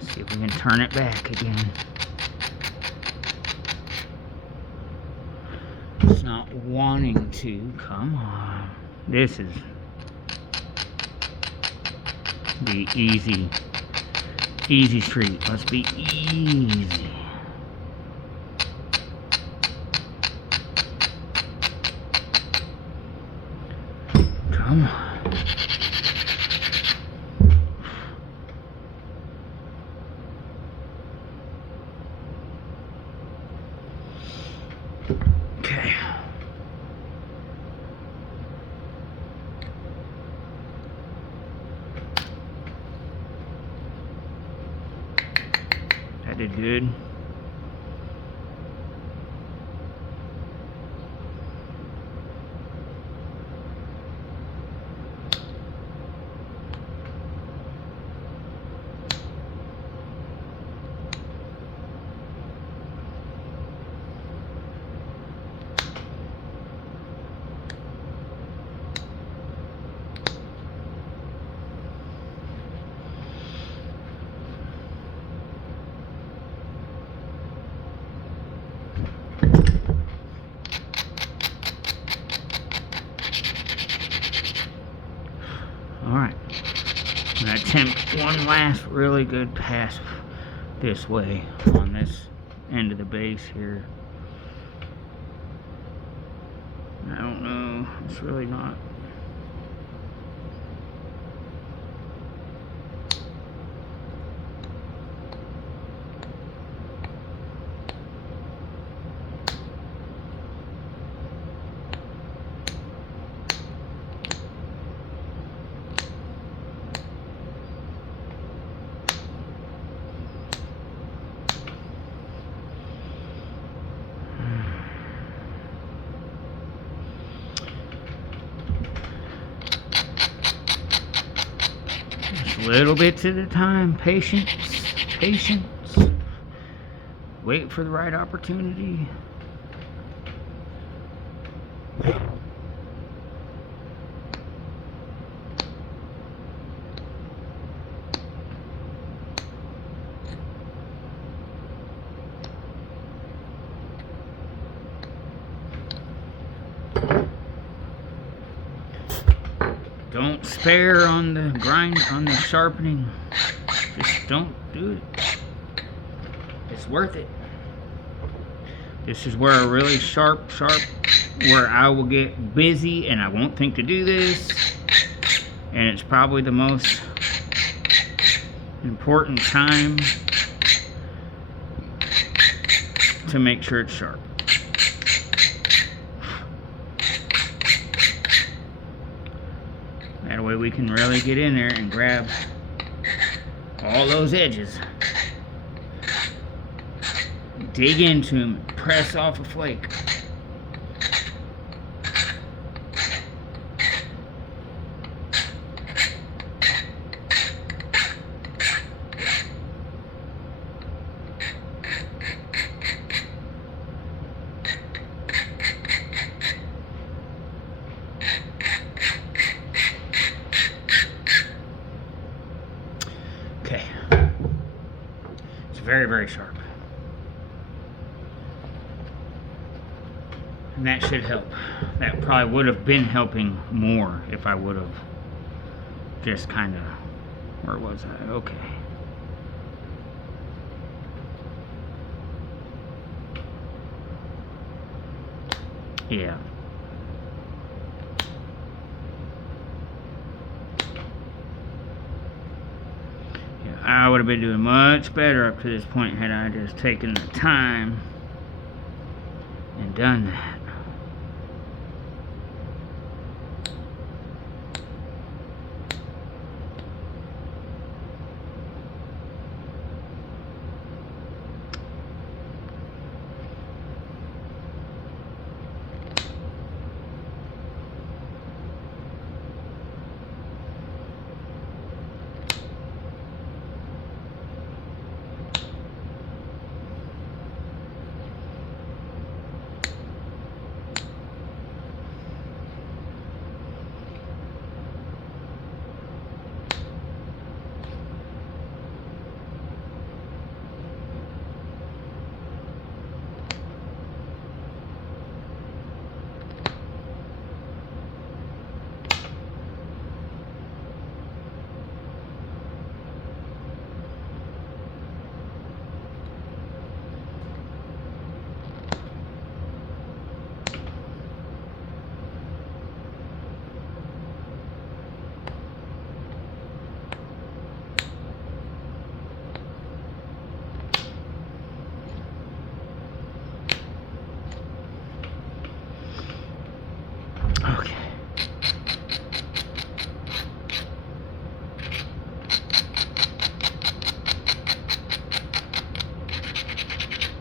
See if we can turn it back again. It's not wanting to. Come on. This is the easy street. Let's be easy. Come on. Okay. That did good. Alright, I'm going to attempt one last really good pass this way on this end of the base here. I don't know, it's really not. Little bits at a time. Patience. Patience. Wait for the right opportunity. Don't spare on the grind, on the sharpening. Just don't do it. It's worth it. This is where a really sharp, where I will get busy and I won't think to do this. And it's probably the most important time to make sure it's sharp. That way we can really get in there and grab all those edges. Dig into them, press off a flake. Okay. It's very, very sharp. And that should help. That probably would have been helping more if I would have just kind of, where was I? Okay. Yeah. I would have been doing much better up to this point had I just taken the time and done that. Okay.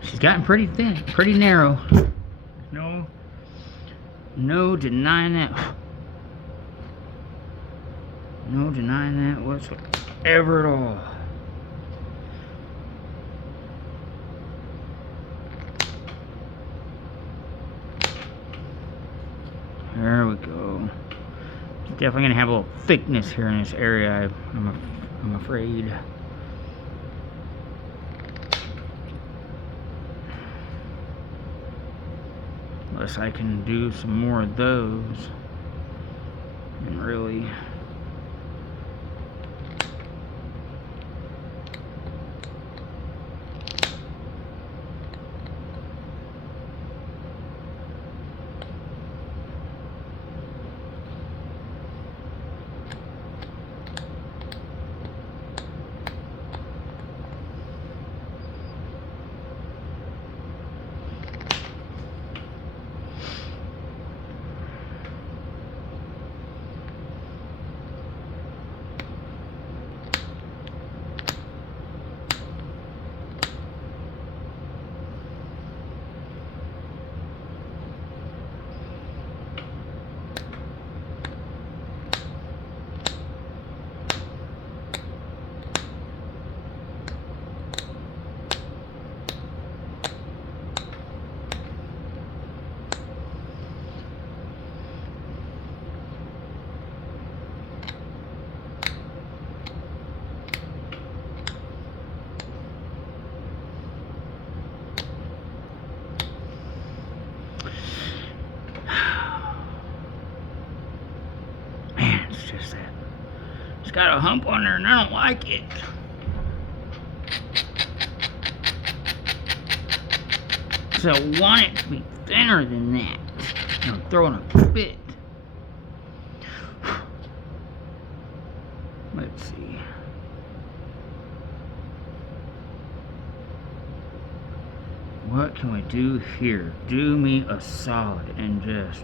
She's gotten pretty thin, pretty narrow. No denying that. No denying that whatsoever at all. There we go. It's definitely going to have a little thickness here in this area, I'm afraid. Unless I can do some more of those and really got a hump on there and I don't like it. So I want it to be thinner than that. I'm throwing a fit. Let's see. What can we do here? Do me a solid and just...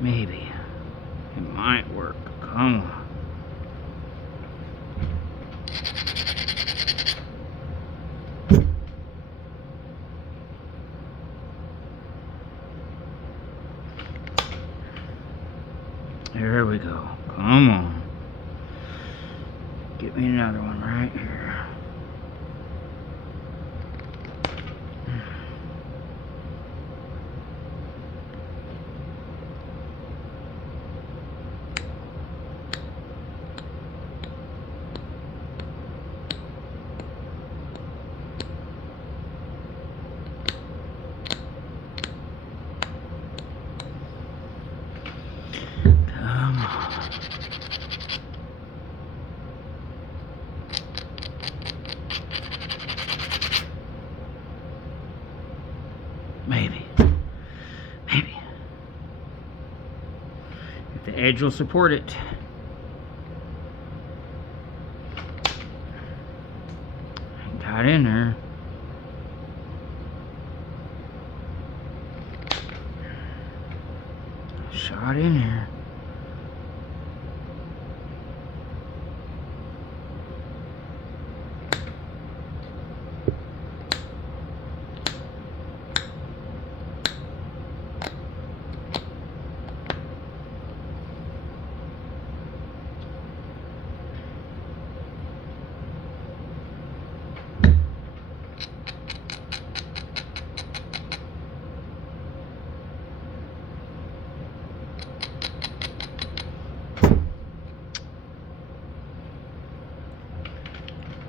maybe. It might work. Come on. There we go. Come on. Get me another one right here. Maybe. Maybe. If the edge will support it. Got in there. Shot in there.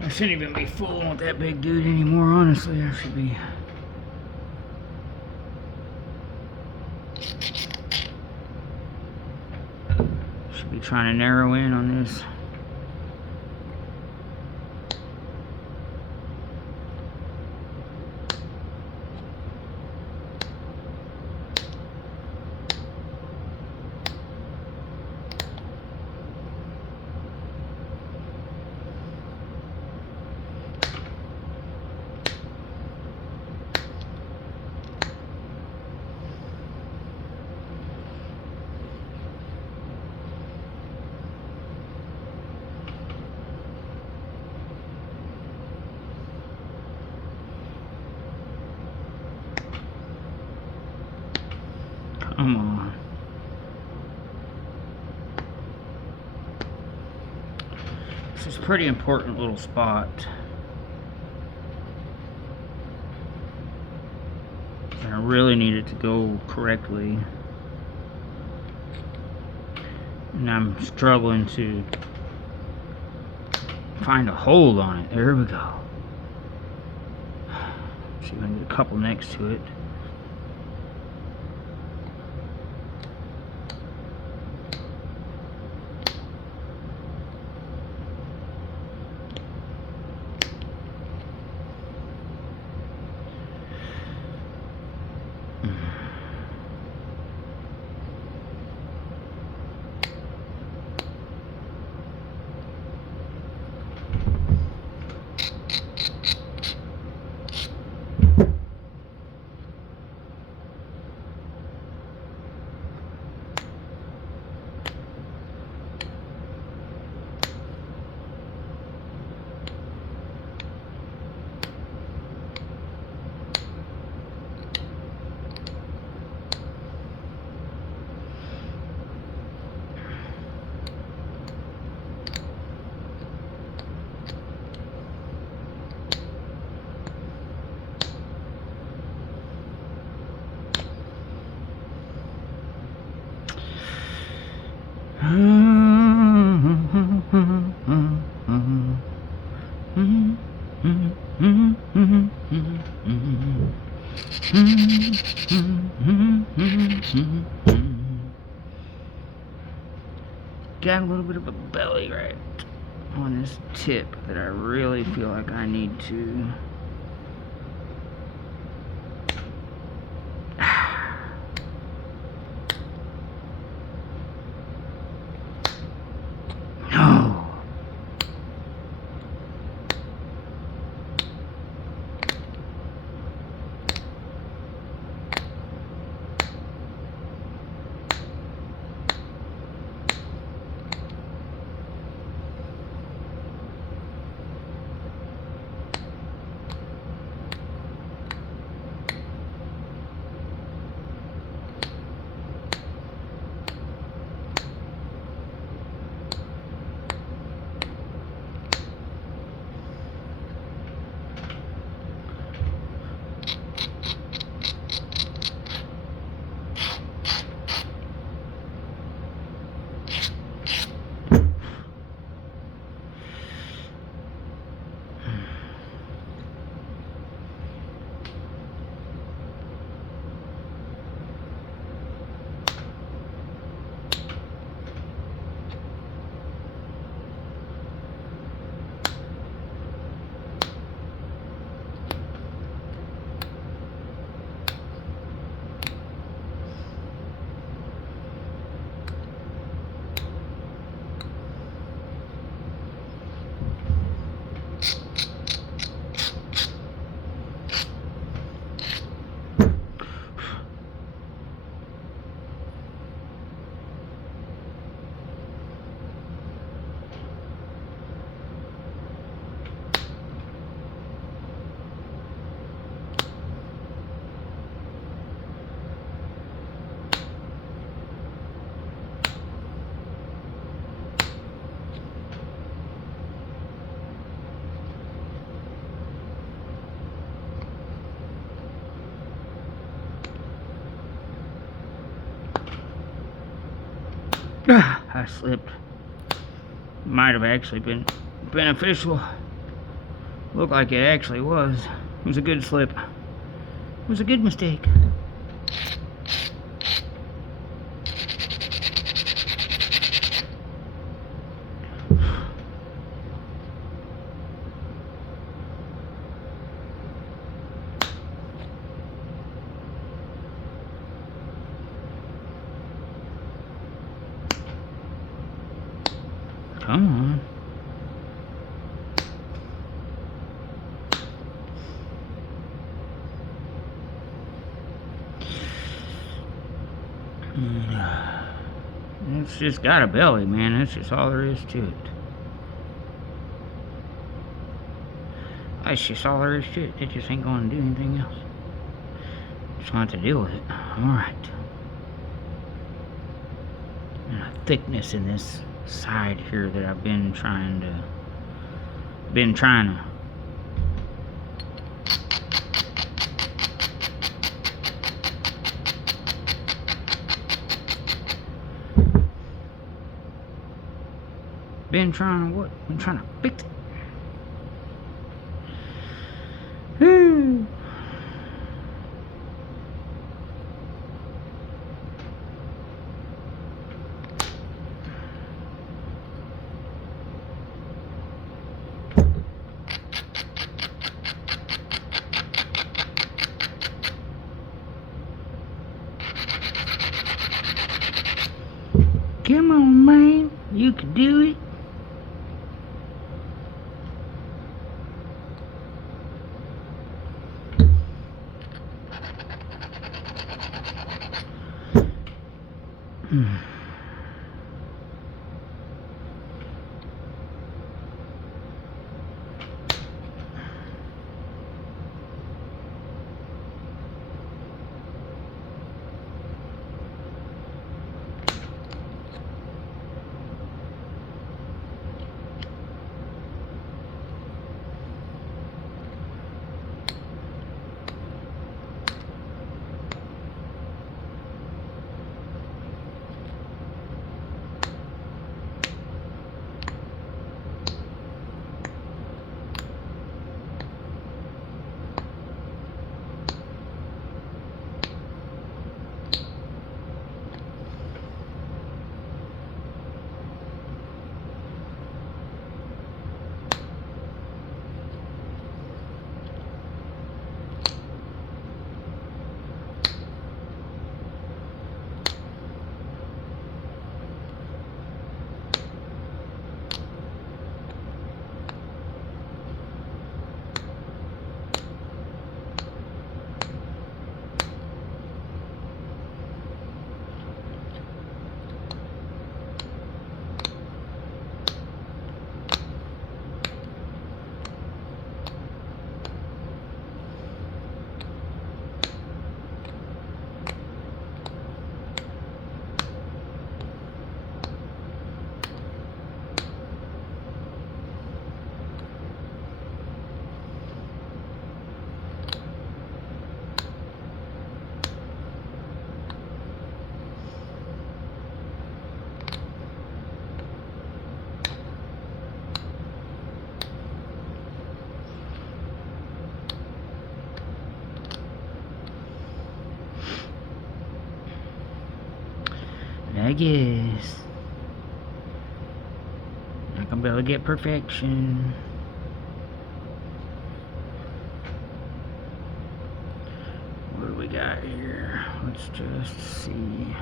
I shouldn't even be fooling with that big dude anymore, honestly. I should be... trying to narrow in on this. Come on. This is a pretty important little spot. And I really need it to go correctly. And I'm struggling to find a hold on it. There we go. See if I can get a couple next to it. belly right on this tip that I really feel like I need to. No. I slipped. Might have actually been beneficial. Looked like it actually was. It was a good slip. It was a good mistake. Come on. It's just got a belly, man. That's just all there is to it. That's just all there is to it. It just ain't going to do anything else. Just want to deal with it. Alright. And a thickness in this side here that I've been trying to what? Been trying to fix it. Whew. Come on, man. You can do it. I guess. Not gonna be able to get perfection. What do we got here? Let's just see.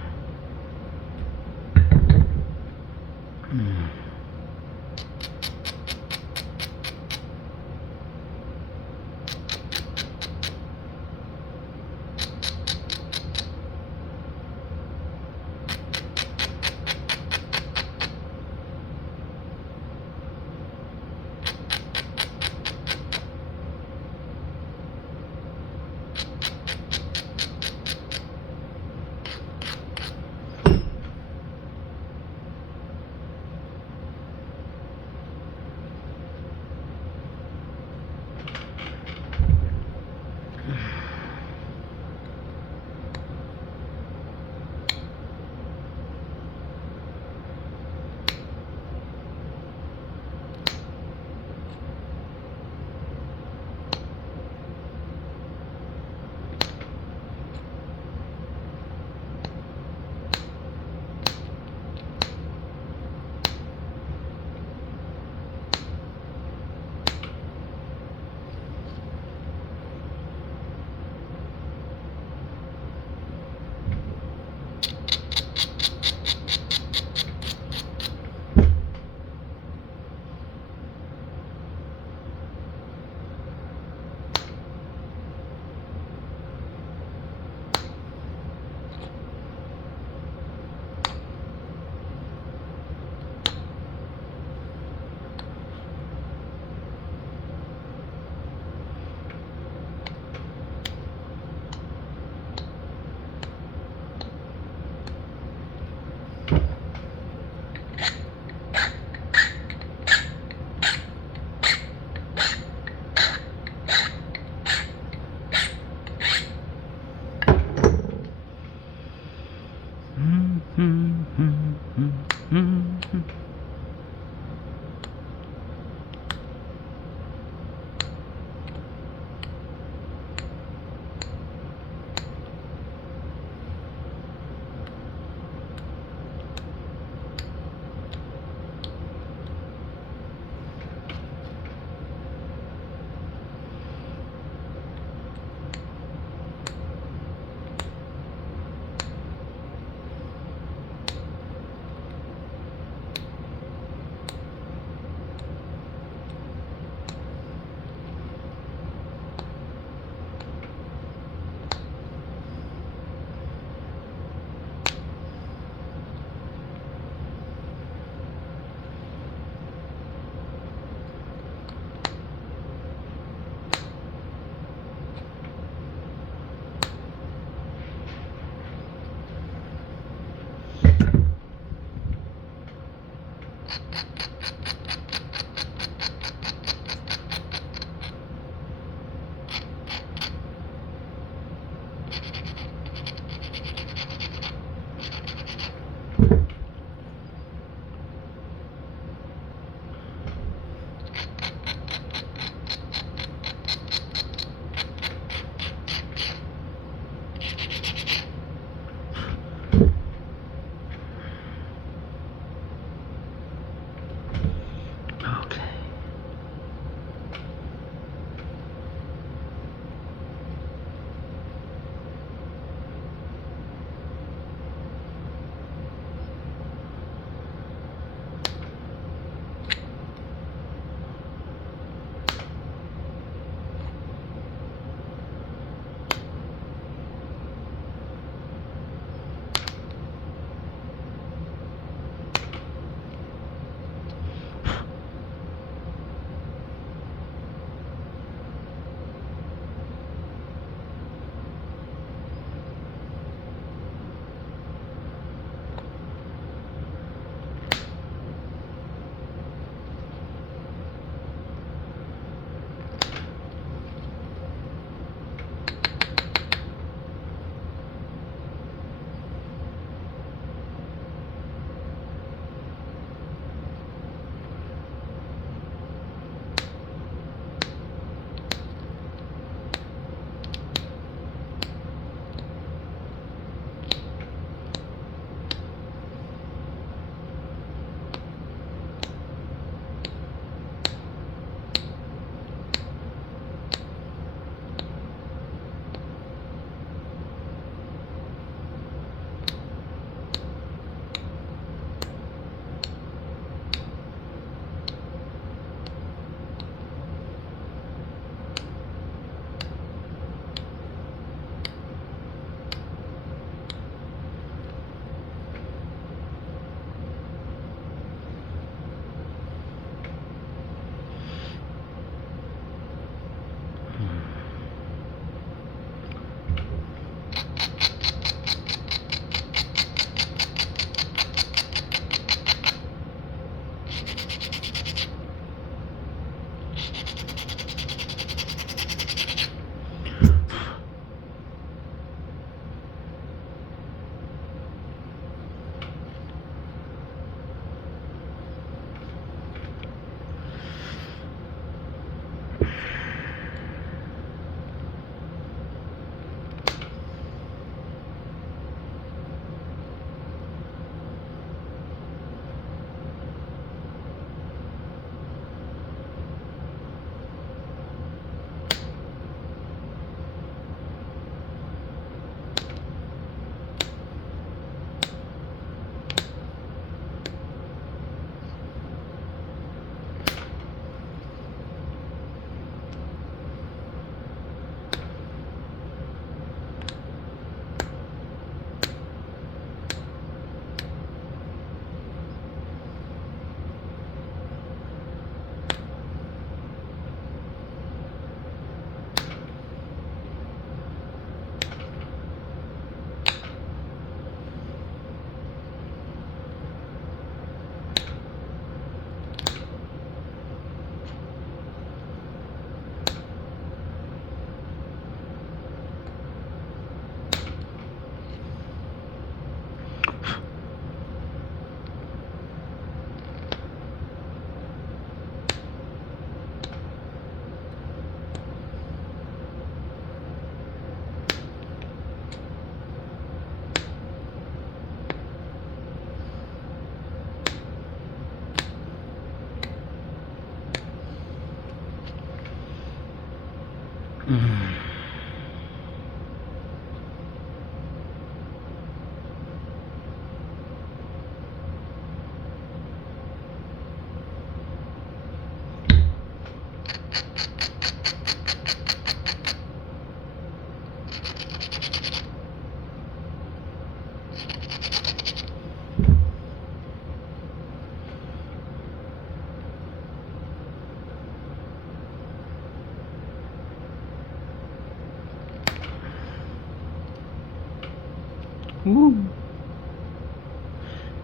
Woo.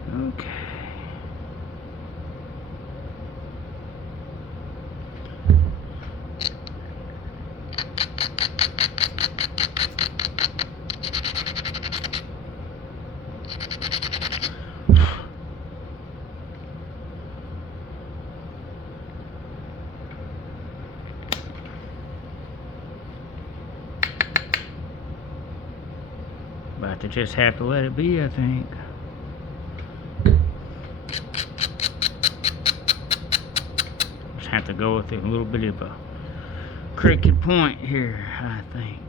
Okay. About to just have to let it be, I think. Just have to go with a little bit of a crooked point here, I think.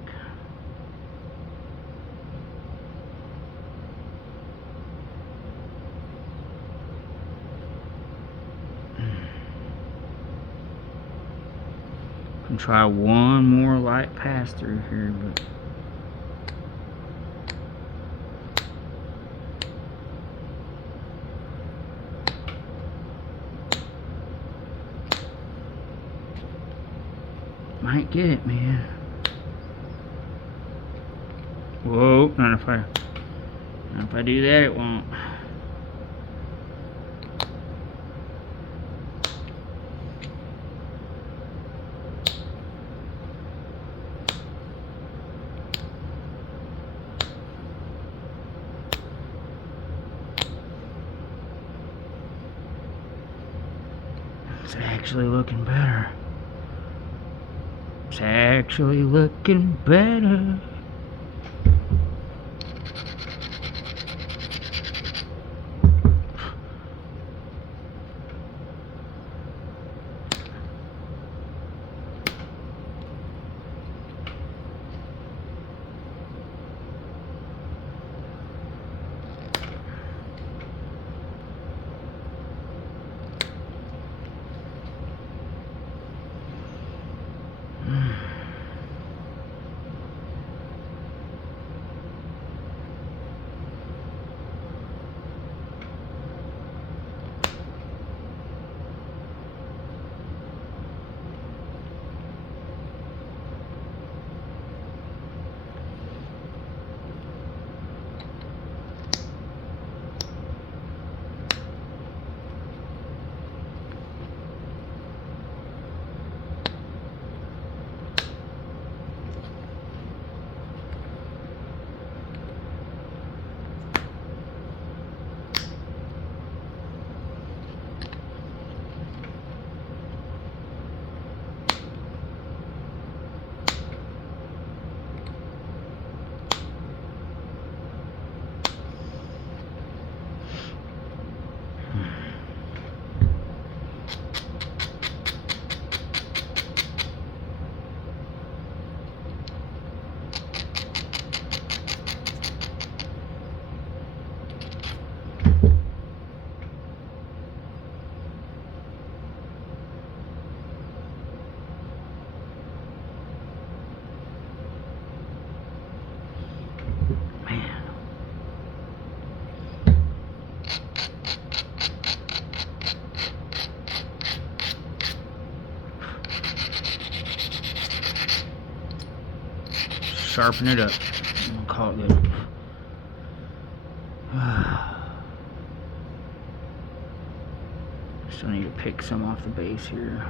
Can try one more light pass through here, but might get it, man. Whoa, not if I do that, it won't. It's actually looking better. It's actually looking better. Sharpen it up. I'll call it good. Still need to pick some off the base here.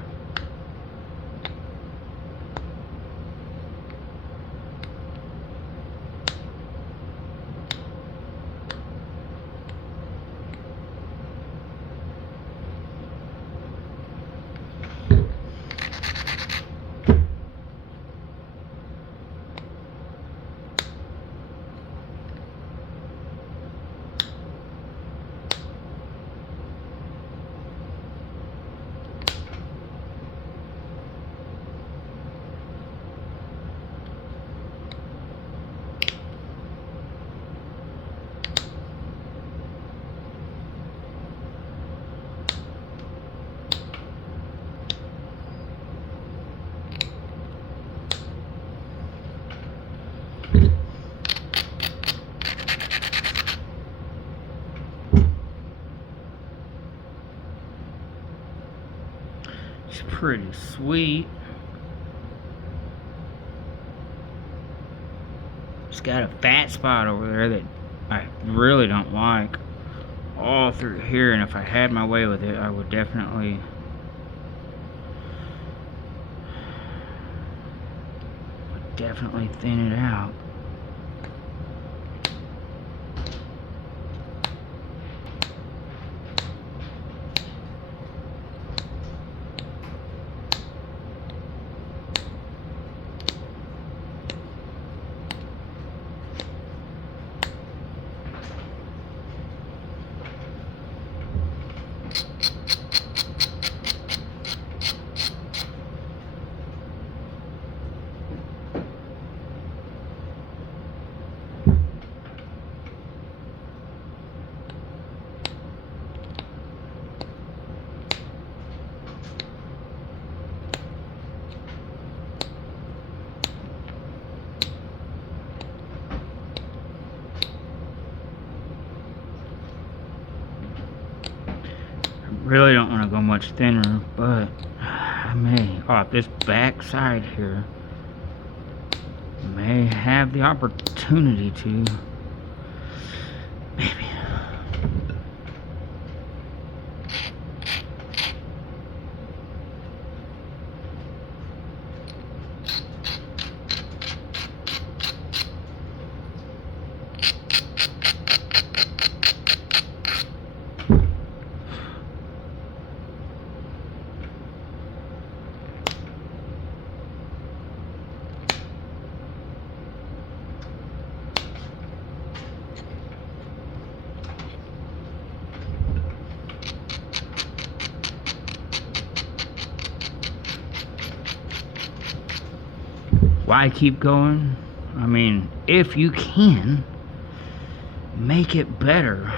It's pretty sweet. It's got a fat spot over there that I really don't like. All through here, and if I had my way with it, I would definitely thin it out. Really don't want to go much thinner, but I may, off this back side here, may have the opportunity to, maybe. Why keep going? I mean, if you can, make it better,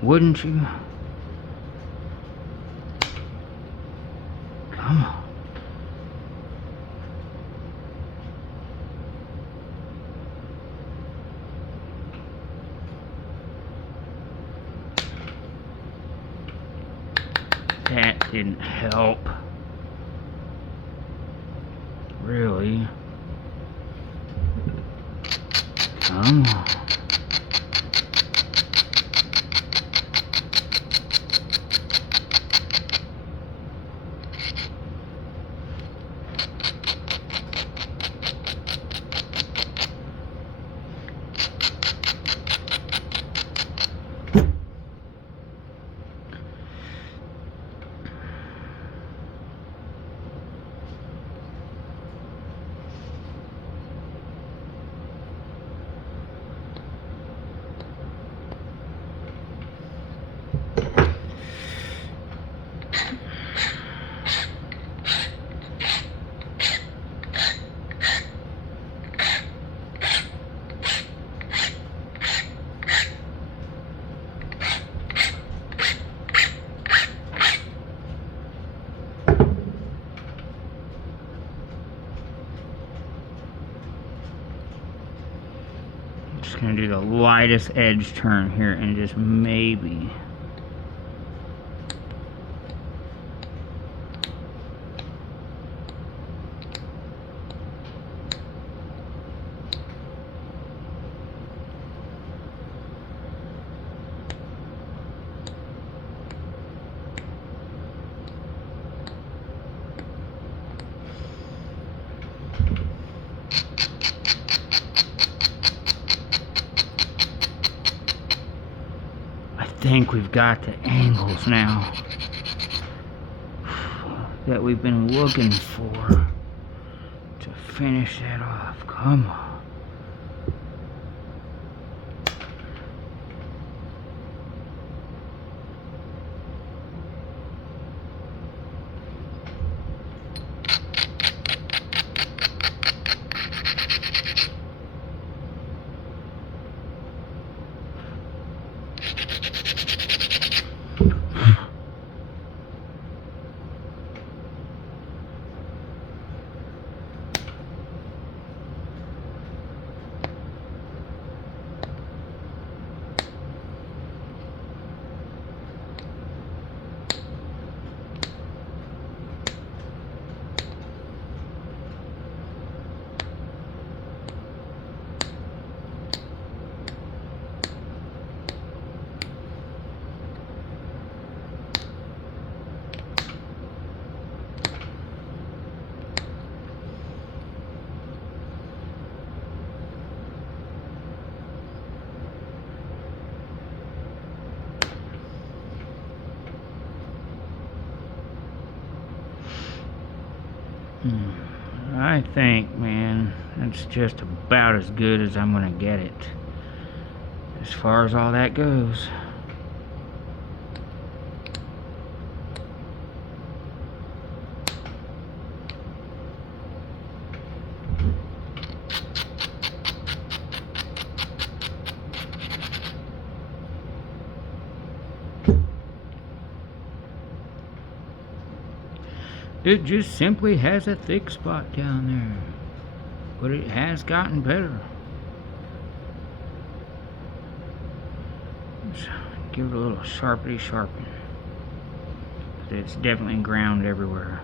wouldn't you? Come on. That didn't help. Really. Come on. Just gonna do the lightest edge turn here and just maybe. I think we've got the angles now that we've been looking for to finish that off. Come on. I think, man, that's just about as good as I'm gonna get it as far as all that goes. It just simply has a thick spot down there, but it has gotten better. Let's give it a little sharpity sharpen. It's definitely ground everywhere.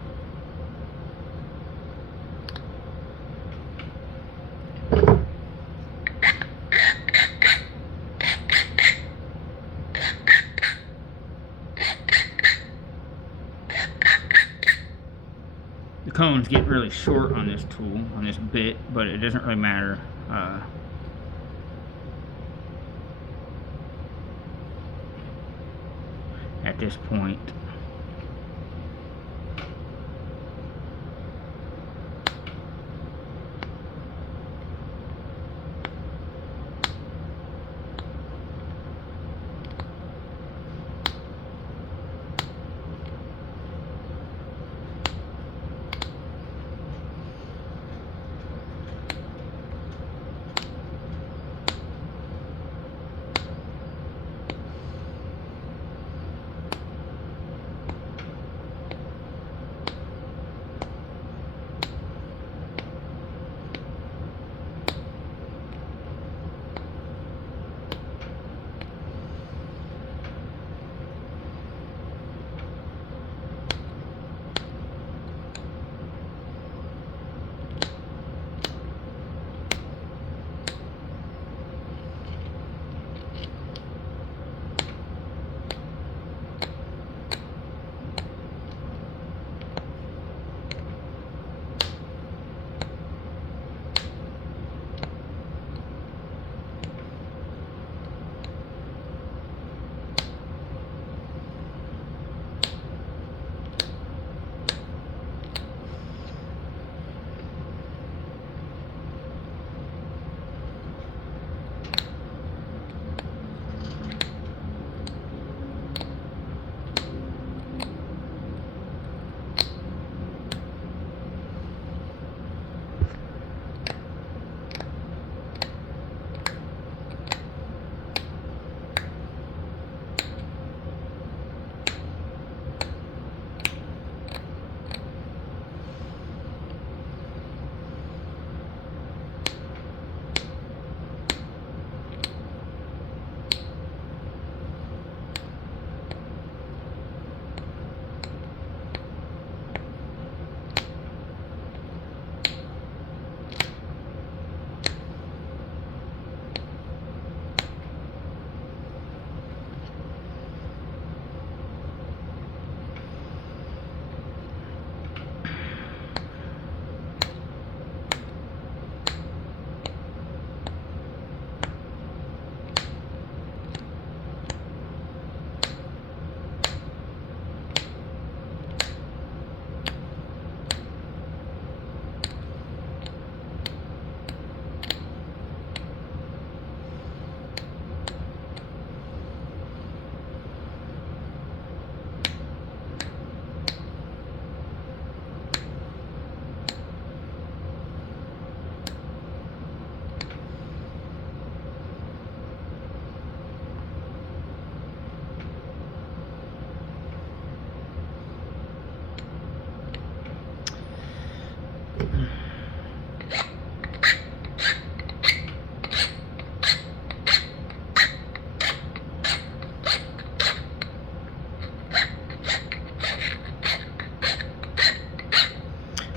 The cone's getting really short on this tool, on this bit, but it doesn't really matter. At this point.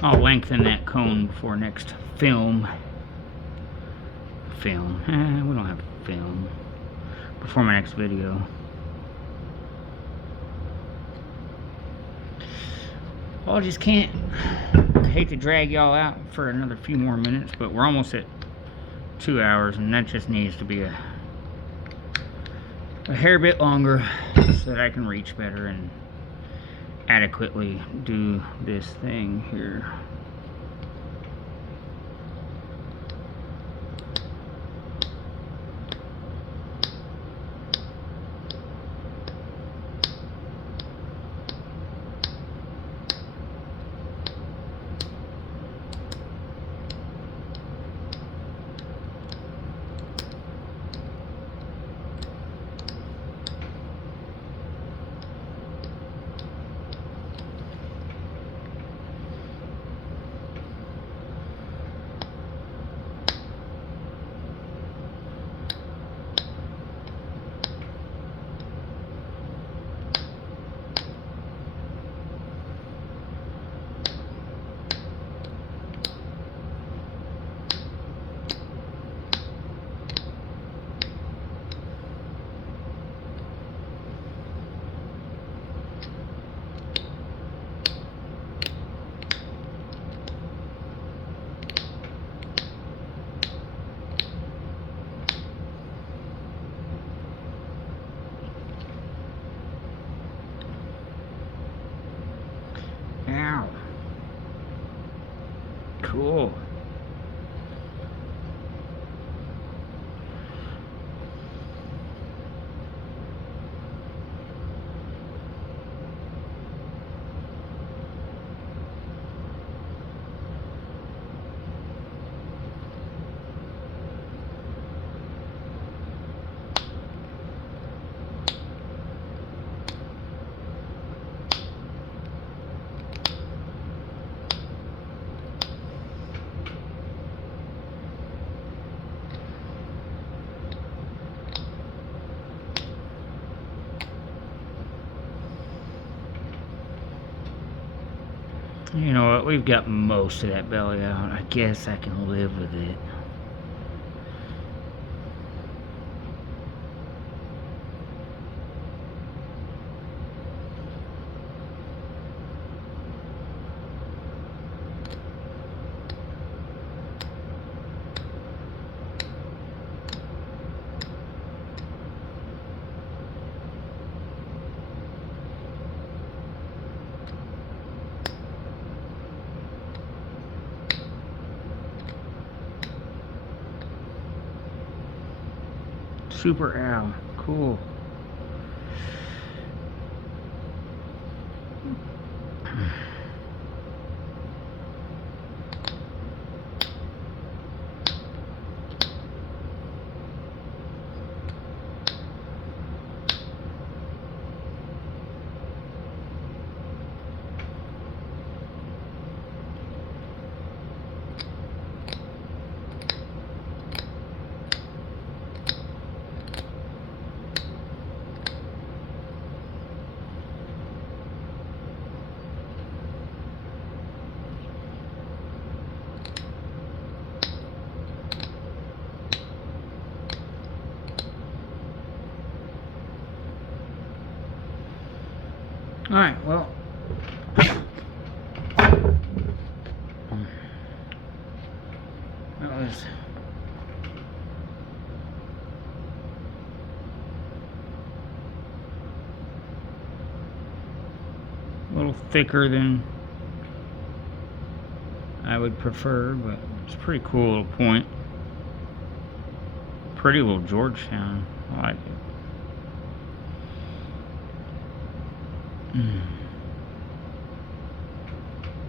I'll lengthen that cone before next film. We don't have film. Before my next video. Well, I just can't. I hate to drag y'all out for another few more minutes, but we're almost at 2 hours, and that just needs to be a hair bit longer so that I can reach better and adequately do this thing here. Cool. You know what? We've got most of that belly out. I guess I can live with it. Super owl. Cool. Alright, well, that was a little thicker than I would prefer, but it's a pretty cool little point. Pretty little Georgetown. I like it.